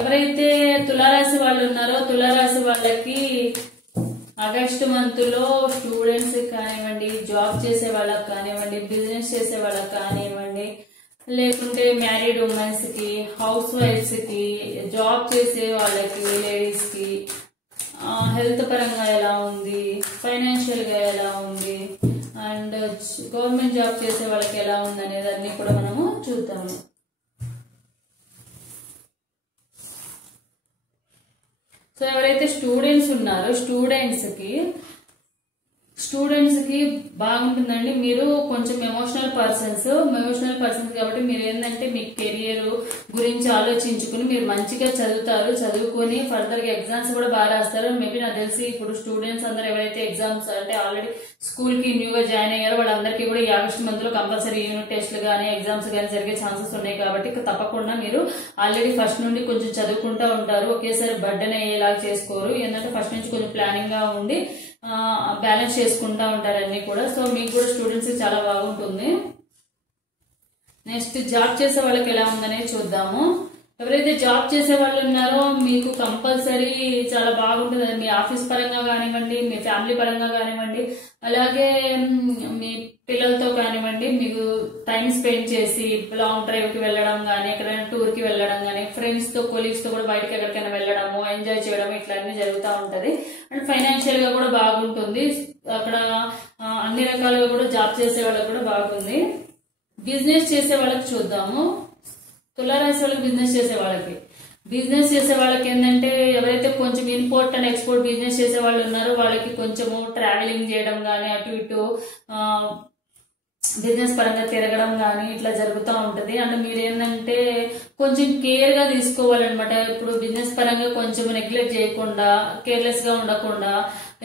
ఎవరైతే తులారాశి వాళ్ళు ఉన్నారో తులారాశి వాళ్ళకి ఆగస్టు మంత్ లో స్టూడెంట్స్ కానివ్వండి, జాబ్ చేసే వాళ్ళకి కానివ్వండి, బిజినెస్ చేసే వాళ్ళకి కానివ్వండి, లేకుంటే మ్యారీడ్ ఉమెన్స్ కి, హౌస్ వైఫ్స్ కి, జాబ్ చేసే వాళ్ళకి, లేడీస్ కి హెల్త్ పరంగా ఎలా ఉంది, ఫైనాన్షియల్ గా ఎలా ఉంది, అండ్ గవర్నమెంట్ జాబ్ చేసే వాళ్ళకి ఎలా ఉంది అనేది అన్ని కూడా మనము చూద్దాము. సో ఎవరైతే స్టూడెంట్స్ ఉన్నారో స్టూడెంట్స్ కి బాగుంటుందండి. మీరు కొంచెం ఎమోషనల్ పర్సన్స్ కాబట్టి మీరు ఏంటంటే మీ కెరియర్ గురించి ఆలోచించుకుని మీరు మంచిగా చదువుతారు. చదువుకొని ఫర్దర్ గా ఎగ్జామ్స్ కూడా బాగా రాస్తారు. మేబీ నాకు తెలిసి ఇప్పుడు స్టూడెంట్స్ అందరూ ఎవరైతే ఎగ్జామ్స్ అంటే ఆల్రెడీ స్కూల్ కి న్యూగా జాయిన్ అయ్యారో వాళ్ళందరికీ కూడా ఈ ఆగస్టు మంత్ లో కంపల్సరీ యూనిట్ టెస్ట్లు గానీ ఎగ్జామ్స్ గానీ జరిగే ఛాన్సెస్ ఉన్నాయి. కాబట్టి తప్పకుండా మీరు ఆల్రెడీ ఫస్ట్ నుండి కొంచెం చదువుకుంటూ ఉంటారు. ఒకేసారి బర్డెన్ అయ్యేలా చేసుకోరు. ఏంటంటే ఫస్ట్ నుంచి కొంచెం ప్లానింగ్ గా ఉండి బ్యాలెన్స్ చేసుకుంటా ఉంటారు అన్ని కూడా. సో మీకు కూడా స్టూడెంట్స్ చాలా బాగుంటుంది. నెక్స్ట్ జాబ్ చేసే వాళ్ళకి ఎలా ఉందనేది చూద్దాము. ఎవరైతే జాబ్ చేసే వాళ్ళు ఉన్నారో మీకు కంపల్సరీ చాలా బాగుంటుంది. మీ ఆఫీస్ పరంగా కానివ్వండి, మీ ఫ్యామిలీ పరంగా కానివ్వండి, అలాగే మీ పిల్లలతో కానివ్వండి, మీకు టైం స్పెండ్ చేసి లాంగ్ డ్రైవ్ కి వెళ్ళడం కానీ, ఎక్కడైనా టూర్ కి వెళ్ళడం కానీ, ఫ్రెండ్స్ తో కొలీగ్స్ తో కూడా బయటకి ఎక్కడికైనా వెళ్ళడము, ఎంజాయ్ చేయడం ఇట్లా అన్ని జరుగుతూ ఉంటది. అండ్ ఫైనాన్షియల్ గా కూడా బాగుంటుంది. అక్కడ అన్ని రకాలుగా కూడా జాబ్ చేసే వాళ్ళకి కూడా బాగుంది. బిజినెస్ చేసే వాళ్ళకి చూద్దాము. తులారాశి వాళ్ళకి బిజినెస్ చేసే వాళ్ళకి ఏంటంటే ఎవరైతే కొంచెం ఇంపోర్ట్ అండ్ ఎక్స్పోర్ట్ బిజినెస్ చేసే వాళ్ళు ఉన్నారో వాళ్ళకి కొంచెము ట్రావెలింగ్ చేయడం కానీ, అటు ఇటు బిజినెస్ పరంగా తిరగడం కానీ ఇట్లా జరుగుతూ ఉంటది. అంటే మీరు ఏంటంటే కొంచెం కేర్ గా తీసుకోవాలన్నమాట. ఇప్పుడు బిజినెస్ పరంగా కొంచెం నెగ్లెక్ట్ చేయకుండా, కేర్లెస్ గా ఉండకుండా,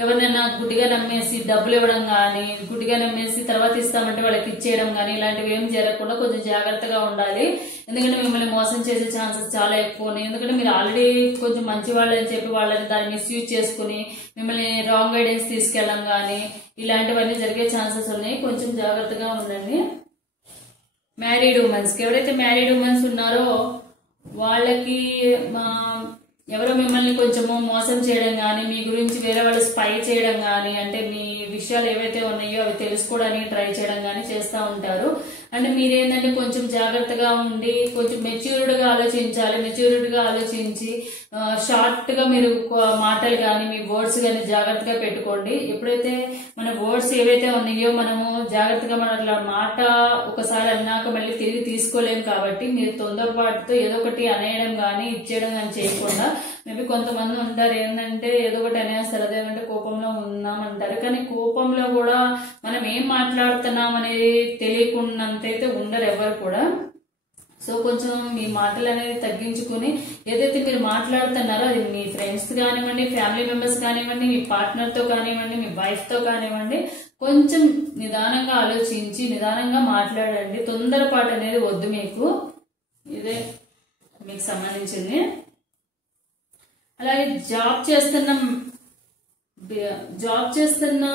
ఎవరినైనా గుడ్డిగా నమ్మేసి డబ్బులు ఇవ్వడం కానీ, గుడ్డిగా నమ్మేసి తర్వాత ఇస్తామంటే వాళ్ళకి ఇచ్చేయడం కానీ ఇలాంటివి ఏం జరగకుండా కొంచెం జాగ్రత్తగా ఉండాలి. ఎందుకంటే మిమ్మల్ని మోసం చేసే ఛాన్సెస్ చాలా ఎక్కువ ఉన్నాయి. ఎందుకంటే మీరు ఆల్రెడీ కొంచెం మంచి వాళ్ళని చెప్పి వాళ్ళని దాన్ని మిస్యూజ్ చేసుకుని మిమ్మల్ని రాంగ్ గైడెన్స్ తీసుకెళ్ళడం కానీ ఇలాంటివన్నీ జరిగే ఛాన్సెస్ ఉన్నాయి. కొంచెం జాగ్రత్తగా ఉండండి. మ్యారీడ్ ఉమెన్స్ కి ఎవరైతే మ్యారీడ్ ఉమెన్స్ ఉన్నారో వాళ్ళకి ఎవరో మిమ్మల్ని కొంచెము మోసం చేయడం కానీ, మీ గురించి వేరే వాళ్ళు స్పై చేయడం కానీ, అంటే మీ విషయాలు ఏవైతే ఉన్నాయో అవి తెలుసుకోవడానికి ట్రై చేయడం కానీ చేస్తూ ఉంటారు. అంటే మీరేంటంటే కొంచెం జాగ్రత్తగా ఉండి కొంచెం మెచ్యూర్డ్ గా ఆలోచించి షార్ట్ గా మీరు మాటలు కానీ మీ వర్డ్స్ కానీ జాగ్రత్తగా పెట్టుకోండి. ఎప్పుడైతే మన వర్డ్స్ ఏవైతే ఉన్నాయో మనము జాగ్రత్తగా మన అట్లా మాట ఒకసారి అన్నాక మళ్ళీ తిరిగి తీసుకోలేము. కాబట్టి మీరు తొందరపాటుతో ఏదో ఒకటి అనేయడం కానీ ఇచ్చేయడం కానీ చేయకుండా, మేబీ కొంతమంది ఉంటారు ఏంటంటే ఏదో ఒకటి అనేస్తారు, అదేమంటే కోపంలో ఉన్నామంటారు. కానీ కోపంలో కూడా మనం ఏం మాట్లాడుతున్నాం అనేది తెలియకున్నంతైతే ఉండరు ఎవరు కూడా. సో కొంచెం మీ మాటలు అనేది తగ్గించుకుని ఏదైతే మీరు మాట్లాడుతున్నారో అది మీ ఫ్రెండ్స్ కానివ్వండి, ఫ్యామిలీ మెంబర్స్ కానివ్వండి, మీ పార్ట్నర్ తో కానివ్వండి, మీ వైఫ్ తో కానివ్వండి, కొంచెం నిదానంగా ఆలోచించి నిదానంగా మాట్లాడండి. తొందరపాటు అనేది వద్దు మీకు. ఇదే మీకు సంబంధించింది. అలాగే జాబ్ చేస్తున్న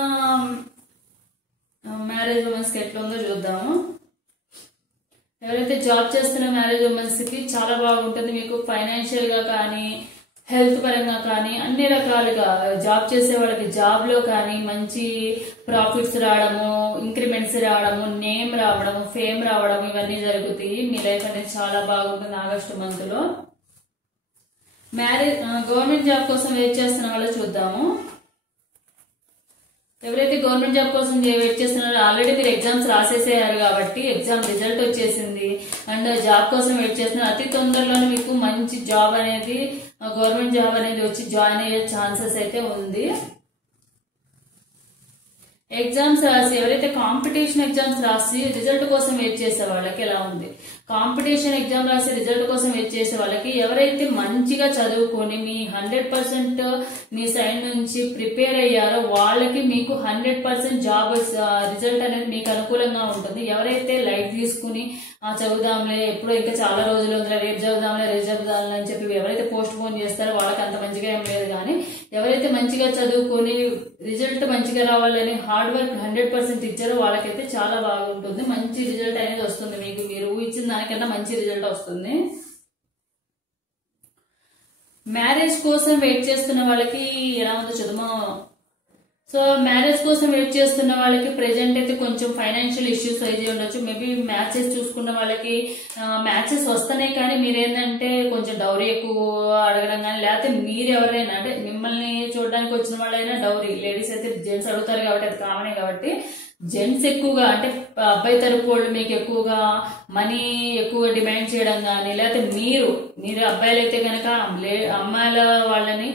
మ్యారేజ్ ఉమెన్స్ కి ఎట్లా ఉందో చూద్దాము. ఎవరైతే జాబ్ చేస్తున్న మ్యారేజ్ ఉమెన్స్ కి చాలా బాగుంటుంది. మీకు ఫైనాన్షియల్ గా కానీ, హెల్త్ పరంగా కానీ అన్ని రకాలుగా జాబ్ చేసే వాళ్ళకి జాబ్ లో కానీ మంచి ప్రాఫిట్స్ రావడము, ఇంక్రిమెంట్స్ రావడము, నేమ్ రావడము, ఫేమ్ రావడం ఇవన్నీ జరుగుతాయి. మీ లైఫ్ అనేది చాలా బాగుంటుంది ఆగస్టు మంత్ లో. గవర్నమెంట్ జాబ్ కోసం వెయిట్ చేస్తున్న వాళ్ళు చూద్దాము. ఎవరైతే గవర్నమెంట్ జాబ్ కోసం వెయిట్ చేస్తున్నారో ఆల్రెడీ మీరు ఎగ్జామ్స్ రాసేసేయారు కాబట్టి ఎగ్జామ్ రిజల్ట్ వచ్చేసింది అండ్ జాబ్ కోసం వెయిట్ చేస్తున్నారు. అతి తొందరలోనే మీకు మంచి జాబ్ అనేది గవర్నమెంట్ జాబ్ అనేది వచ్చి జాయిన్ అయ్యే ఛాన్సెస్ అయితే ఉంది. ఎగ్జామ్స్ రాసి ఎవరైతే కాంపిటీషన్ ఎగ్జామ్స్ రాసి రిజల్ట్ కోసం వెయిట్ చేసే వాళ్ళకి ఎలా ఉంది? కాంపిటీషన్ ఎగ్జామ్ రాసి రిజల్ట్ కోసం వెయిట్ చేసే వాళ్ళకి ఎవరైతే మంచిగా చదువుకొని మీ 100% మీ సైడ్ నుంచి ప్రిపేర్ అయ్యారో వాళ్ళకి మీకు 100% జాబ్ రిజల్ట్ అనేది మీకు అనుకూలంగా ఉంటుంది. ఎవరైతే లైట్ తీసుకుని చదువుదాంలే ఎప్పుడో ఇంకా చాలా రోజులు ఉందిలే రేపు చదువుదాంలే అని చెప్పి ఎవరైతే పోస్ట్ పోన్ చేస్తారో వాళ్ళకి అంత మంచిగా ఏం లేదు. కానీ ఎవరైతే మంచిగా చదువుకొని రిజల్ట్ మంచిగా రావాలని హార్డ్ వర్క్ 100% ఇచ్చారో వాళ్ళకైతే చాలా బాగుంటుంది. మంచి రిజల్ట్ అనేది వస్తుంది. మీకు మీరు ఊహించిన దానికన్నా మంచి రిజల్ట్ వస్తుంది. మ్యారేజ్ కోసం వెయిట్ చేస్తున్న వాళ్ళకి ఎలా ఉందో చూద్దాము. సో మ్యారేజ్ కోసం వెయిట్ చేస్తున్న వాళ్ళకి ప్రెజెంట్ అయితే కొంచెం ఫైనాన్షియల్ ఇష్యూస్ అయితే ఉండొచ్చు. మేబీ మ్యాచెస్ చూసుకున్న వాళ్ళకి మ్యాచెస్ వస్తున్నాయి కానీ మీరేంటంటే కొంచెం డౌరీ ఎక్కువ అడగడం కానీ లేకపోతే మీరు ఎవరైనా అంటే మిమ్మల్ని చూడడానికి వచ్చిన వాళ్ళైనా డౌరీ, లేడీస్ అయితే జెంట్స్ అడుగుతారు కాబట్టి అది కామనే కాబట్టి జెంట్స్ ఎక్కువగా అంటే అబ్బాయి తరపు వాళ్ళు మీకు ఎక్కువగా మనీ ఎక్కువగా డిమాండ్ చేయడం కానీ లేకపోతే మీరు అబ్బాయిలు అయితే కనుక అమ్మాయిల వాళ్ళని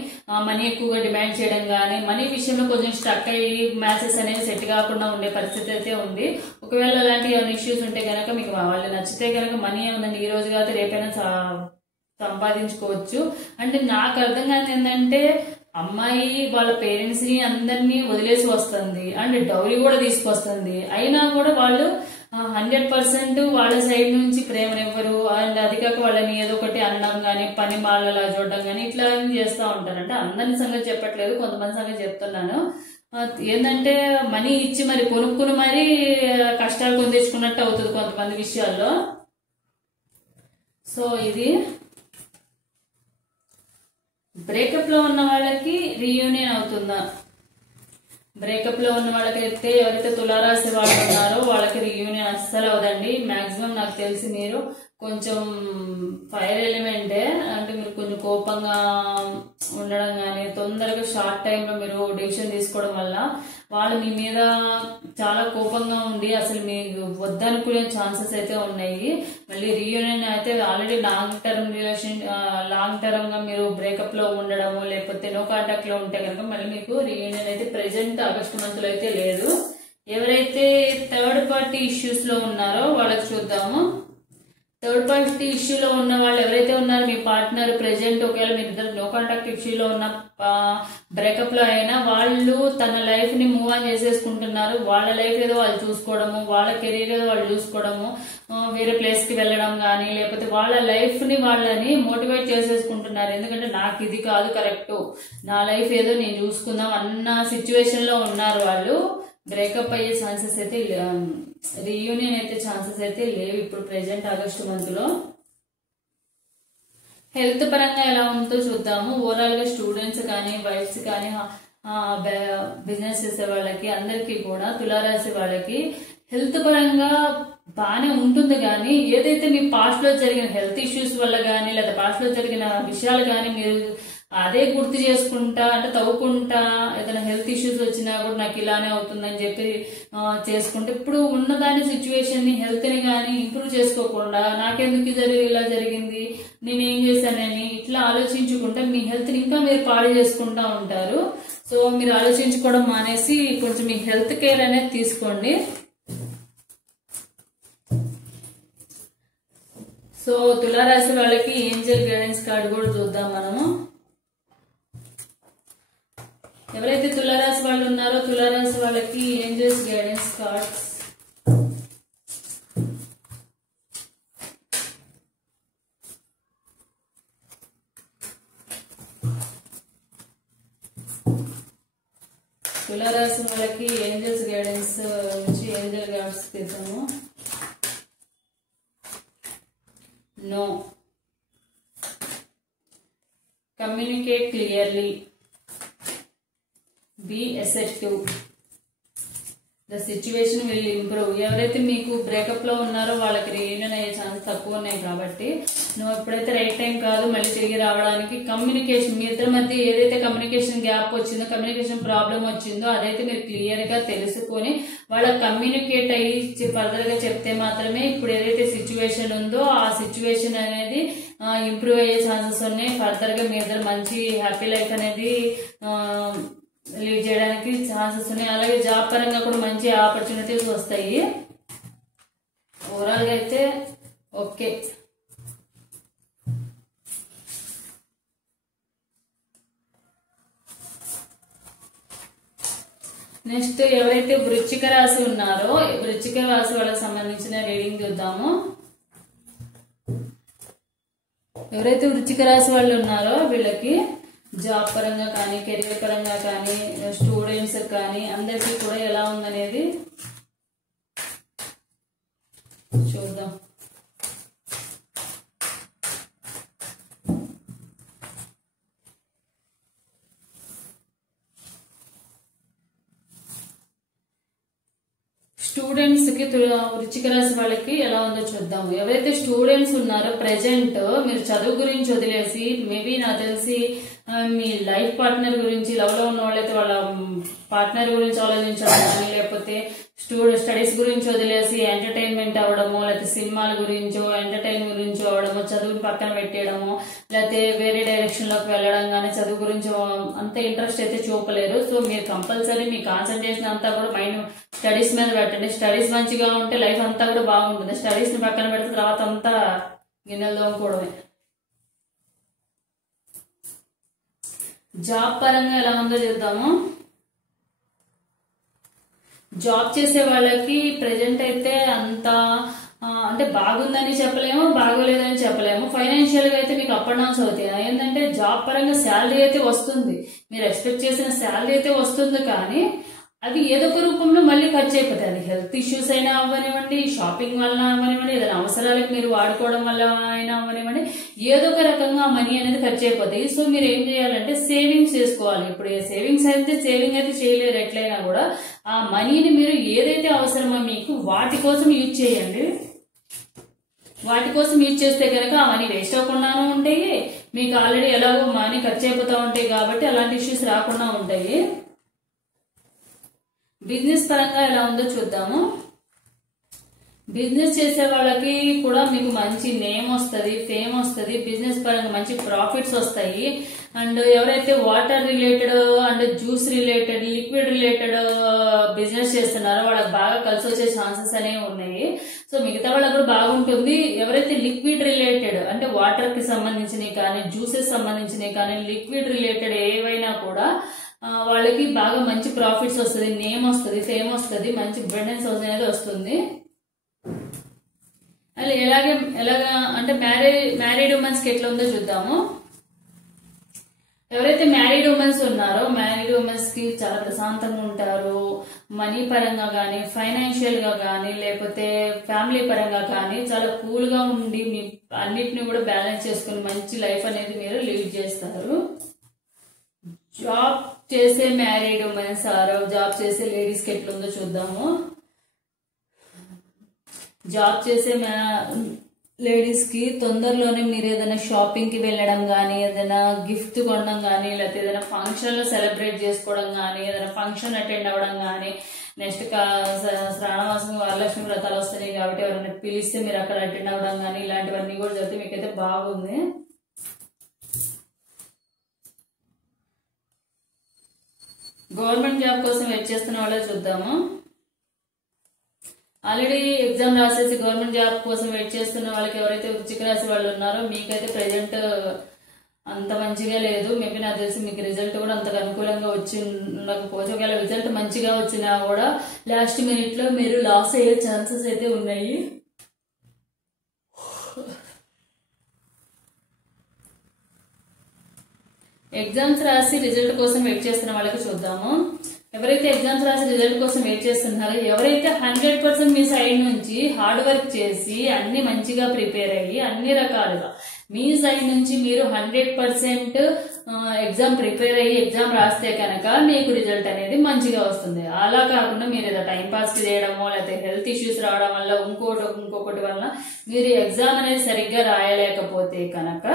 మనీ ఎక్కువగా డిమాండ్ చేయడం కానీ మనీ విషయంలో కొంచెం స్టక్ అయ్యి మ్యాచెస్ అనేది సెట్ కాకుండా ఉండే పరిస్థితి అయితే ఉంది. ఒకవేళ అలాంటి ఏమైనా ఇష్యూస్ ఉంటే కనుక మీకు వాళ్ళు నచ్చితే కనుక మనీ ఏముందండి ఈ రోజు కాదు రేపైనా సంపాదించుకోవచ్చు. అంటే నాకు అర్థం కాదు ఏంటంటే అమ్మాయి వాళ్ళ పేరెంట్స్ ని అందరినీ వదిలేసి వస్తుంది అండ్ డౌరీ కూడా తీసుకొస్తుంది. అయినా కూడా వాళ్ళు 100% వాళ్ళ సైడ్ నుంచి ప్రేమనివ్వరు అండ్ అది కాక వాళ్ళని ఏదో ఒకటి అనడం కానీ పని వాళ్ళలా చూడడం కానీ ఇట్లా చేస్తూ ఉంటారు. అంటే అందరి సంగతి చెప్పట్లేదు, కొంతమంది సంగతి చెప్తున్నాను. ఏంటంటే మనీ ఇచ్చి మరి కొనుక్కుని మరి కష్టాలు కొని తెచ్చుకున్నట్టు అవుతుంది కొంతమంది విషయాల్లో. సో ఇది బ్రేకప్ లో ఉన్న వాళ్ళకి రీయూనియన్ అవుతుందా? బ్రేకప్ లో ఉన్న వాళ్ళకైతే ఎవరైతే తులారాశి వాళ్ళు ఉన్నారో వాళ్ళకి రీయూనియన్ అస్సలు అవదండి. మాక్సిమం నాకు తెలిసి మీరు కొంచెం ఫైర్ ఎలిమెంటే అంటే మీరు కొంచెం కోపంగా ఉండడం కానీ తొందరగా షార్ట్ టైంలో మీరు డెసిషన్ తీసుకోవడం వల్ల వాళ్ళు మీ మీద చాలా కోపంగా ఉండి అసలు మీకు వద్దనుకునే ఛాన్సెస్ అయితే ఉన్నాయి. మళ్ళీ రీయూనియన్ అయితే ఆల్రెడీ లాంగ్ టర్మ్ గా మీరు బ్రేకప్ లో ఉండడము లేకపోతే నో కాంటాక్ట్ లో ఉంటే కనుక మళ్ళీ మీకు రీయూనియన్ అయితే ప్రెసెంట్ ఆగస్టు మంత్ లో అయితే లేదు. ఎవరైతే థర్డ్ పార్టీ ఇష్యూస్ లో ఉన్నారో వాళ్ళకి చూద్దాము. థర్డ్ పార్టీ ఇష్యూలో ఉన్న వాళ్ళు ఎవరైతే ఉన్నారో మీ పార్ట్నర్ ప్రెజెంట్ ఒకవేళ మీ ఇద్దరు నో కాంటాక్ట్ ఇష్యూలో ఉన్న బ్రేకప్ లో అయినా వాళ్ళు తన లైఫ్ ని మూవ్ ఆన్ చేసేసుకుంటున్నారు. వాళ్ళ లైఫ్ ఏదో వాళ్ళు చూసుకోవడము, వాళ్ళ కెరీర్ ఏదో వాళ్ళు చూసుకోవడము, వేరే ప్లేస్ కి వెళ్ళడం కానీ లేకపోతే వాళ్ళ లైఫ్ ని వాళ్ళని మోటివేట్ చేసేసుకుంటున్నారు. ఎందుకంటే నాకు ఇది కాదు కరెక్ట్, నా లైఫ్ ఏదో నేను చూసుకుందాం అన్న సిచ్యువేషన్ లో ఉన్నారు వాళ్ళు. బ్రేకప్ అయ్యే ఛాన్సెస్ అయితే రీయూనియన్ అయితే ఛాన్సెస్ అయితే లేవు ఇప్పుడు ప్రెసెంట్ ఆగస్టు మంత్ లో. హెల్త్ పరంగా ఎలా ఉందో చూద్దాము. ఓవరాల్ గా స్టూడెంట్స్ కానీ వైఫ్స్ కానీ బిజినెస్ చేసే వాళ్ళకి అందరికీ కూడా తులారాశి వాళ్ళకి హెల్త్ పరంగా బానే ఉంటుంది. కానీ ఏదైతే మీ పాస్ట్ లో జరిగిన హెల్త్ ఇష్యూస్ వల్ల కానీ లేదా పాస్ట్ లో జరిగిన విషయాలు కానీ మీరు అదే గుర్తు చేసుకుంటా అంటే తవ్వుకుంటా ఏదైనా హెల్త్ ఇష్యూస్ వచ్చినా కూడా నాకు ఇలానే అవుతుందని చెప్పి చేసుకుంటే ఇప్పుడు ఉన్నదాని సిచ్యువేషన్ ని హెల్త్ ని కానీ ఇంప్రూవ్ చేసుకోకుండా నాకెందుకు ఇలా జరిగింది నేనేం చేశానని ఇట్లా ఆలోచించుకుంటే మీ హెల్త్ ని ఇంకా మీరు పాడు చేసుకుంటా ఉంటారు. సో మీరు ఆలోచించుకోవడం మానేసి కొంచెం మీ హెల్త్ కేర్ అనేది తీసుకోండి. సో తులారాశి వాళ్ళకి ఏంజల్ గైడెన్స్ కార్డు కూడా చూద్దాం మనము. ఎవరైతే తులారాశి వాళ్ళు ఉన్నారో తులారాశి వాళ్ళకి ఏంజల్స్ గైడెన్స్ కార్డ్స్ తులారాశి వాళ్ళకి ఏంజల్స్ గైడెన్స్ నుంచి ఏంజల్ కార్డ్స్ తీద్దాము. No, communicate clearly, be assertive, the situation will improve. ఎవరైతే మీకు బ్రేకప్ లో ఉన్నారో వాళ్ళకి రీయూనియన్ అయ్యే ఛాన్స్ తక్కువ ఉన్నాయి కాబట్టి నువ్వు ఎప్పుడైతే రైట్ టైం కాదు మళ్ళీ తిరిగి రావడానికి కమ్యూనికేషన్, మీ ఇద్దరి మధ్య ఏదైతే కమ్యూనికేషన్ గ్యాప్ వచ్చిందో, కమ్యూనికేషన్ ప్రాబ్లం వచ్చిందో అదైతే మీరు క్లియర్ గా తెలుసుకొని వాళ్ళ కమ్యూనికేట్ అయ్యి ఫర్దర్ గా చెప్తే మాత్రమే ఇప్పుడు ఏదైతే సిచ్యువేషన్ ఉందో ఆ సిచ్యువేషన్ అనేది ఇంప్రూవ్ అయ్యే ఛాన్సెస్ ఉన్నాయి. ఫర్దర్ గా మీ ఇద్దరు మంచి హ్యాపీ లైఫ్ అనేది లీడ్ చేయడానికి ఛాన్సెస్ ఉన్నాయి. అలాగే జాబ్ పరంగా కూడా మంచి ఆపర్చునిటీస్ వస్తాయి. ఓవరాల్ గా అయితే ఓకే. నెక్స్ట్ ఎవరైతే వృశ్చిక రాశి ఉన్నారో వృశ్చిక రాశి వాళ్ళకి సంబంధించిన రీడింగ్ చూద్దాము. ఎవరైతే వృశ్చిక రాశి వాళ్ళు ఉన్నారో వీళ్ళకి జాబ్ పరంగా కానీ కెరీర్ పరంగా కానీ స్టూడెంట్స్ కానీ అందరికీ కూడా ఎలా ఉందనేది చూద్దాం. స్టూడెంట్స్ కి వృశ్చిక రాశి వాళ్ళకి ఎలా ఉందో చూద్దాము. ఎవరైతే స్టూడెంట్స్ ఉన్నారో ప్రెజెంట్ మీరు చదువు గురించి వదిలేసి మేబీ నాకు తెలిసి మీ లైఫ్ పార్ట్నర్ గురించి, లవ్ లో ఉన్న వాళ్ళైతే వాళ్ళ పార్ట్నర్ గురించి ఆలోచించడం కానీ, లేకపోతే స్టడీస్ గురించి వదిలేసి ఎంటర్టైన్మెంట్ అవ్వడము, లేకపోతే సినిమాల గురించో ఎంటర్టైన్ గురించో అవడము, చదువుని పక్కన పెట్టేయడము, లేకపోతే వేరే డైరెక్షన్ లోకి వెళ్ళడం కానీ చదువు గురించి అంత ఇంట్రెస్ట్ అయితే చూపలేరు. సో మీరు కంపల్సరీ మీ కాన్సన్ట్రేషన్ అంతా కూడా మైండ్ స్టడీస్ మీద పెట్టండి. స్టడీస్ మంచిగా ఉంటే లైఫ్ అంతా కూడా బాగుంటుంది. స్టడీస్ ని పక్కన పెడితే తర్వాత అంతా గిన్నెలు తోముకోవడమే. జాబ్ పరంగా ఎలా ఉందో చూద్దాము. జాబ్ చేసే వాళ్ళకి ప్రెజెంట్ అయితే అంత అంటే బాగుందని చెప్పలేము, బాగోలేదని చెప్పలేము. ఫైనాన్షియల్ గా అయితే మీకు అప్ అండ్ డౌన్స్ అవుతాయి. ఏంటంటే జాబ్ పరంగా శాలరీ అయితే వస్తుంది, మీరు ఎక్స్పెక్ట్ చేసిన శాలరీ అయితే వస్తుంది, కానీ అది ఏదో ఒక రూపంలో మళ్ళీ ఖర్చు అయిపోతాయి. అది హెల్త్ ఇష్యూస్ అయినా అవ్వనివ్వండి, షాపింగ్ వల్ల అవ్వనివ్వండి, ఏదైనా అవసరాలకు మీరు వాడుకోవడం వల్ల అయినా అవ్వనివ్వండి, ఏదో ఒక రకంగా మనీ అనేది ఖర్చు అయిపోతాయి. సో మీరు ఏం చేయాలంటే సేవింగ్స్ చేసుకోవాలి. ఇప్పుడు సేవింగ్స్ అయితే చేయలేరు ఎట్లయినా కూడా. ఆ మనీని మీరు ఏదైతే అవసరమో మీకు వాటి కోసం యూజ్ చేయండి. వాటి కోసం యూజ్ చేస్తే కనుక ఆ మనీ వేస్ట్ అవ్వకుండానూ ఉంటాయి, మీకు ఆల్రెడీ ఎలాగో మనీ ఖర్చు అయిపోతూ ఉంటాయి కాబట్టి అలాంటి ఇష్యూస్ రాకుండా ఉంటాయి. బిజినెస్ పరంగా ఎలా ఉందో చూద్దాము. బిజినెస్ చేసే వాళ్ళకి కూడా మీకు మంచి నేమ్ వస్తుంది, ఫేమ్ వస్తుంది, బిజినెస్ పరంగా మంచి ప్రాఫిట్స్ వస్తాయి. అండ్ ఎవరైతే water related and juice related, liquid related business చేస్తున్నారో వాళ్ళకి బాగా కలిసి వచ్చే ఛాన్సెస్ అనేవి ఉన్నాయి. సో మిగతా వాళ్ళకి కూడా బాగుంటుంది. ఎవరైతే లిక్విడ్ రిలేటెడ్ అంటే వాటర్ కి సంబంధించినవి కానీ, జ్యూసెస్ సంబంధించినవి కానీ, లిక్విడ్ రిలేటెడ్ ఏవైనా కూడా వాళ్ళకి బాగా మంచి ప్రాఫిట్స్ వస్తుంది, నేమ్ వస్తుంది, ఫేమ్ వస్తుంది, మంచి అబెండెన్స్ అనేది వస్తుంది. అలా ఎలాగా అంటే మ్యారీడ్ ఉమెన్స్ కి ఎట్లా ఉందో చూద్దాము. ఎవరైతే మ్యారీడ్ ఉమెన్స్ ఉన్నారో మ్యారీడ్ ఉమెన్స్ కి చాలా ప్రశాంతంగా ఉంటారు. మనీ పరంగా కానీ, ఫైనాన్షియల్ గా కానీ, లేకపోతే ఫ్యామిలీ పరంగా కానీ చాలా కూల్ గా ఉండి మీ అన్నిటిని కూడా బ్యాలెన్స్ చేసుకుని మంచి లైఫ్ అనేది మీరు లీడ్ చేస్తారు. జాబ్ చేసే మ్యారీడ్ ఉమెన్స్ జాబ్ చేసే లేడీస్ కి ఎట్లుందో చూద్దాము. జాబ్ చేసే లేడీస్ కి తొందరలోనే మీరు ఏదైనా షాపింగ్ కి వెళ్ళడం కానీ, ఏదైనా గిఫ్ట్ కొనడం కానీ, లేకపోతే ఏదైనా ఫంక్షన్ లో సెలబ్రేట్ చేసుకోవడం కానీ, ఏదైనా ఫంక్షన్ అటెండ్ అవ్వడం కానీ, నెక్స్ట్ శ్రావణమాసం వరలక్ష్మి వ్రతాలు వస్తున్నాయి కాబట్టి ఎవరైనా పిలిస్తే మీరు అక్కడ అటెండ్ అవ్వడం కానీ ఇలాంటివన్నీ కూడా జరిగితే మీకైతే బాగుంది. గవర్నమెంట్ జాబ్ కోసం వెయిట్ చేస్తున్న వాళ్ళే చూద్దాము. ఆల్రెడీ ఎగ్జామ్ రాసేసి గవర్నమెంట్ జాబ్ కోసం వెయిట్ చేస్తున్న వాళ్ళకి ఎవరైతే వృశ్చిక రాశి వాళ్ళు ఉన్నారో మీకైతే ప్రెజెంట్ అంత మంచిగా లేదు. మేబీ నాకు తెలిసి మీకు రిజల్ట్ కూడా అంతగా అనుకూలంగా వచ్చి ఉండకపోవచ్చు. ఒకవేళ రిజల్ట్ మంచిగా వచ్చినా కూడా లాస్ట్ మినిట్ లో మీరు లాస్ అయ్యే ఛాన్సెస్ అయితే ఉన్నాయి. ఎగ్జామ్స్ రాసి రిజల్ట్ కోసం వెయిట్ చేస్తున్న వాళ్ళకి చూద్దాము. ఎవరైతే ఎగ్జామ్స్ రాసి రిజల్ట్ కోసం వెయిట్ చేస్తున్నారో, ఎవరైతే 100% మీ సైడ్ నుంచి హార్డ్ వర్క్ చేసి అన్ని మంచిగా ప్రిపేర్ అయ్యి అన్ని రకాలుగా మీ సైడ్ నుంచి మీరు 100% ఎగ్జామ్ ప్రిపేర్ అయ్యి ఎగ్జామ్ రాస్తే కనుక మీకు రిజల్ట్ అనేది మంచిగా వస్తుంది. అలా కాకుండా మీరు ఏదో టైం పాస్ చేయడమో లేకపోతే హెల్త్ ఇష్యూస్ రావడం వల్ల ఇంకొకటి వల్ల మీరు ఎగ్జామ్ అనేది సరిగ్గా రాయలేకపోతే కనుక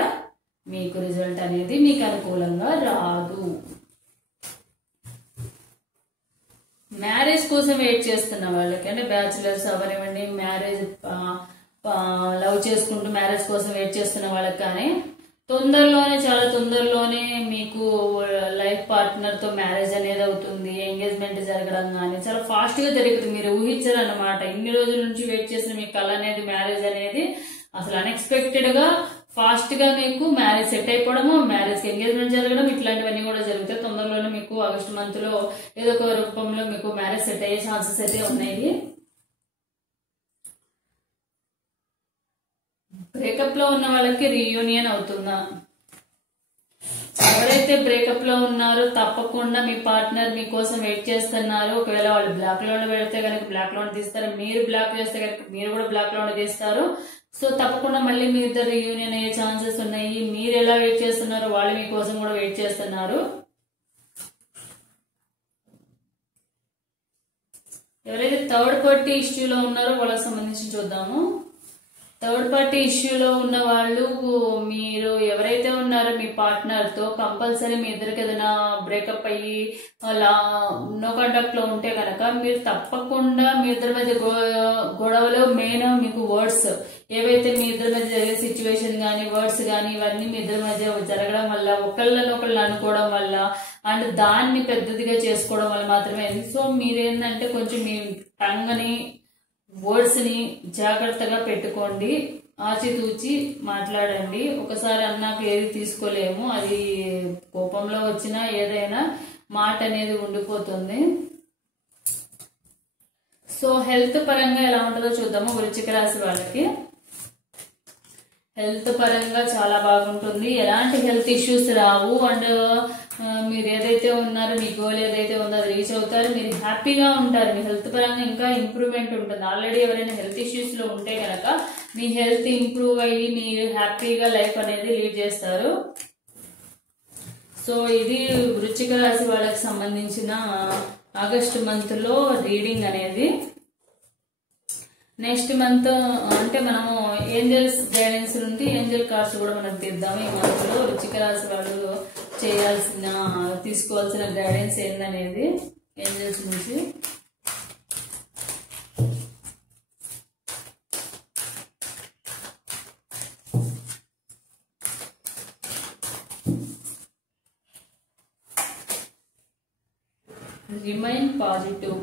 మీకు రిజల్ట్ అనేది మీకు అనుకూలంగా రాదు. మ్యారేజ్ కోసం వెయిట్ చేస్తున్న వాళ్ళకి, అంటే బ్యాచులర్స్ అవనివ్వండి, మ్యారేజ్ లవ్ చేసుకుంటూ మ్యారేజ్ కోసం వెయిట్ చేస్తున్న వాళ్ళకి కానీ చాలా తొందరలోనే మీకు లైఫ్ పార్ట్నర్ తో మ్యారేజ్ అనేది అవుతుంది. ఎంగేజ్మెంట్ జరగడం కానీ చాలా ఫాస్ట్ గా జరుగుతుంది. మీరు ఊహించారన్నమాట. ఇన్ని రోజుల నుంచి వెయిట్ చేసిన మీ కళ అనేది, మ్యారేజ్ అనేది అసలు అన్ఎక్స్పెక్టెడ్ గా ఫాస్ట్ గా మీకు మ్యారేజ్ సెట్ అయిపోవడము, మ్యారేజ్ కి ఎంగేజ్మెంట్ జరగడం, ఇట్లాంటివన్నీ కూడా జరుగుతాయి. తొందరలోనే మీకు ఆగస్టు మంత్ లో ఏదో ఒక రూపంలో మీకు మ్యారేజ్ సెట్ అయ్యే ఛాన్సెస్ అయితే ఉన్నాయి. బ్రేకప్ లో ఉన్న వాళ్ళకి రీయూనియన్ అవుతుందా? ఎవరైతే బ్రేకప్ లో ఉన్నారో తప్పకుండా మీ పార్ట్నర్ మీకోసం వెయిట్ చేస్తున్నారు. ఒకవేళ వాళ్ళు బ్లాక్ లోనే పెడితే కనుక బ్లాక్ లోనే తీస్తారు, మీరు బ్లాక్ చేస్తే కనుక మీరు కూడా బ్లాక్ లోనే తీస్తారు. సో తప్పకుండా మళ్ళీ మీ ఇద్దరు రీయూనియన్ అయ్యే ఛాన్సెస్ ఉన్నాయి. మీరు ఎలా వెయిట్ చేస్తున్నారో వాళ్ళు మీకోసం కూడా వెయిట్ చేస్తున్నారు. ఎవరైతే థర్డ్ పార్టీ ఇష్యూలో ఉన్నారో వాళ్ళకి సంబంధించి చూద్దాము. థర్డ్ పార్టీ ఇష్యూలో ఉన్న వాళ్ళు, మీరు ఎవరైతే ఉన్నారో మీ పార్ట్నర్ తో కంపల్సరీ మీ ఇద్దరికి ఏదైనా బ్రేకప్ అయ్యి అలా నో కాంటాక్ట్ లో ఉంటే కనుక మీరు తప్పకుండా మీ ఇద్దరి మధ్య గొడవలో మెయిన్ మీకు వర్డ్స్ ఏవైతే మీ ఇద్దరి మధ్య జరిగే సిచ్యువేషన్ గానీ వర్డ్స్ గానీ ఇవన్నీ మీ ఇద్దరి మధ్య జరగడం వల్ల, ఒకళ్ళనొకళ్ళు అనుకోవడం వల్ల అండ్ దాన్ని పెద్దదిగా చేసుకోవడం వల్ల మాత్రమే. సో మీరేంటంటే కొంచెం మీ టంగ్ ని వర్డ్స్ ని జాగ్రత్తగా పెట్టుకోండి, ఆచితూచి మాట్లాడండి. ఒకసారి అన్నాక ఏది తీసుకోలేము, అది కోపంలో వచ్చినా ఏదైనా మాట అనేది ఉండిపోతుంది. సో హెల్త్ పరంగా ఎలా ఉంటుందో చూద్దాము. వృశ్చిక రాశి వాళ్ళకి హెల్త్ పరంగా చాలా బాగుంటుంది. ఎలాంటి హెల్త్ ఇష్యూస్ రావు. అండ్ మీరు ఏదైతే ఉన్నారో మీ గోల్ ఏదైతే ఉందో అది రీచ్ అవుతారు. మీరు హ్యాపీగా ఉంటారు. మీ హెల్త్ పరంగా ఇంకా ఇంప్రూవ్మెంట్ ఉంటుంది. ఆల్రెడీ ఎవరైనా హెల్త్ ఇష్యూస్ లో ఉంటే కనుక మీ హెల్త్ ఇంప్రూవ్ అయ్యి మీరు హ్యాపీగా లైఫ్ అనేది లీడ్ చేస్తారు. సో ఇది వృశ్చిక రాశి వాళ్ళకి సంబంధించిన ఆగస్టు మంత్ లో రీడింగ్ అనేది. నెక్స్ట్ మంత్ అంటే మనము ఏంజల్స్ గైడెన్స్ నుండి ఏంజల్ కార్డ్స్ కూడా మనం తీద్దాము. ఈ మంత్ లో వృశ్చిక రాశి వాళ్ళు తీసుకోవాల్సిన గైడెన్స్ ఏందనేది ఏంజల్స్ నుంచి. Remain positive,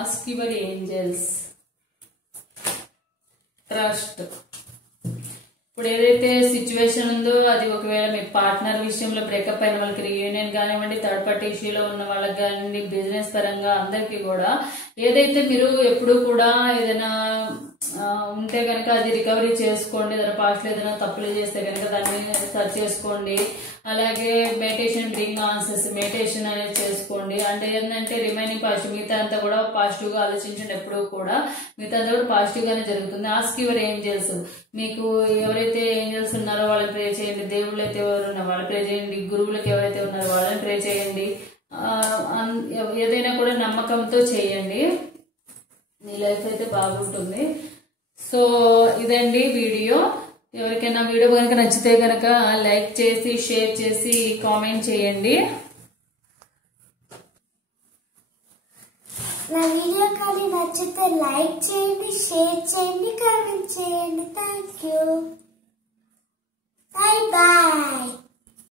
ask your angels, trust. ఇప్పుడు ఏదైతే సిచ్యువేషన్ ఉందో అది ఒకవేళ మీ పార్ట్నర్ విషయంలో బ్రేకప్ అయిన వాళ్ళకి రీయూనియన్ కానివ్వండి, థర్డ్ పార్టీ ఇష్యూలో ఉన్న వాళ్ళకి కానివ్వండి, బిజినెస్ పరంగా అందరికీ కూడా ఏదైతే మీరు ఎప్పుడు కూడా ఏదైనా ఉంటే కనుక అది రికవరీ చేసుకోండి. ఏదైనా పాస్ట్ లో ఏదైనా తప్పులు చేస్తే కనుక దాన్ని సర్చ్ చేసుకోండి. అలాగే మెడిటేషన్, బ్రింగ్ ఆన్సర్స్ మెడిటేషన్ అనేది చేసుకోండి. అంటే ఏంటంటే రిమైనింగ్ పాజిటివ్, మిగతా అంతా కూడా పాజిటివ్ గా ఆలోచించండి. ఎప్పుడు కూడా మిగతా అంతా కూడా పాజిటివ్ గానే జరుగుతుంది. ఆస్క్ యువర్ ఏంజల్స్, మీకు ఎవరైతే ఏంజల్స్ ఉన్నారో వాళ్ళని ప్రే చేయండి. దేవుళ్ళు అయితే ఎవరు ఉన్నారో వాళ్ళు ప్రే చేయండి. గురువులకు ఎవరైతే ఉన్నారో వాళ్ళని ప్రే చేయండి. ఏదైనా కూడా నమ్మకంతో చేయండి. మీ లైఫ్ అయితే బాగుంటుంది. సో ఇదండి వీడియో. ఎవరికైనా వీడియో కనుక నచ్చితే కనుక లైక్ చేసి షేర్ చేసి కామెంట్ చేయండి. నా వీడియో కానీ నచ్చితే లైక్ చేయండి, షేర్ చేయండి, కామెంట్ చేయండి. Thank you. Bye bye.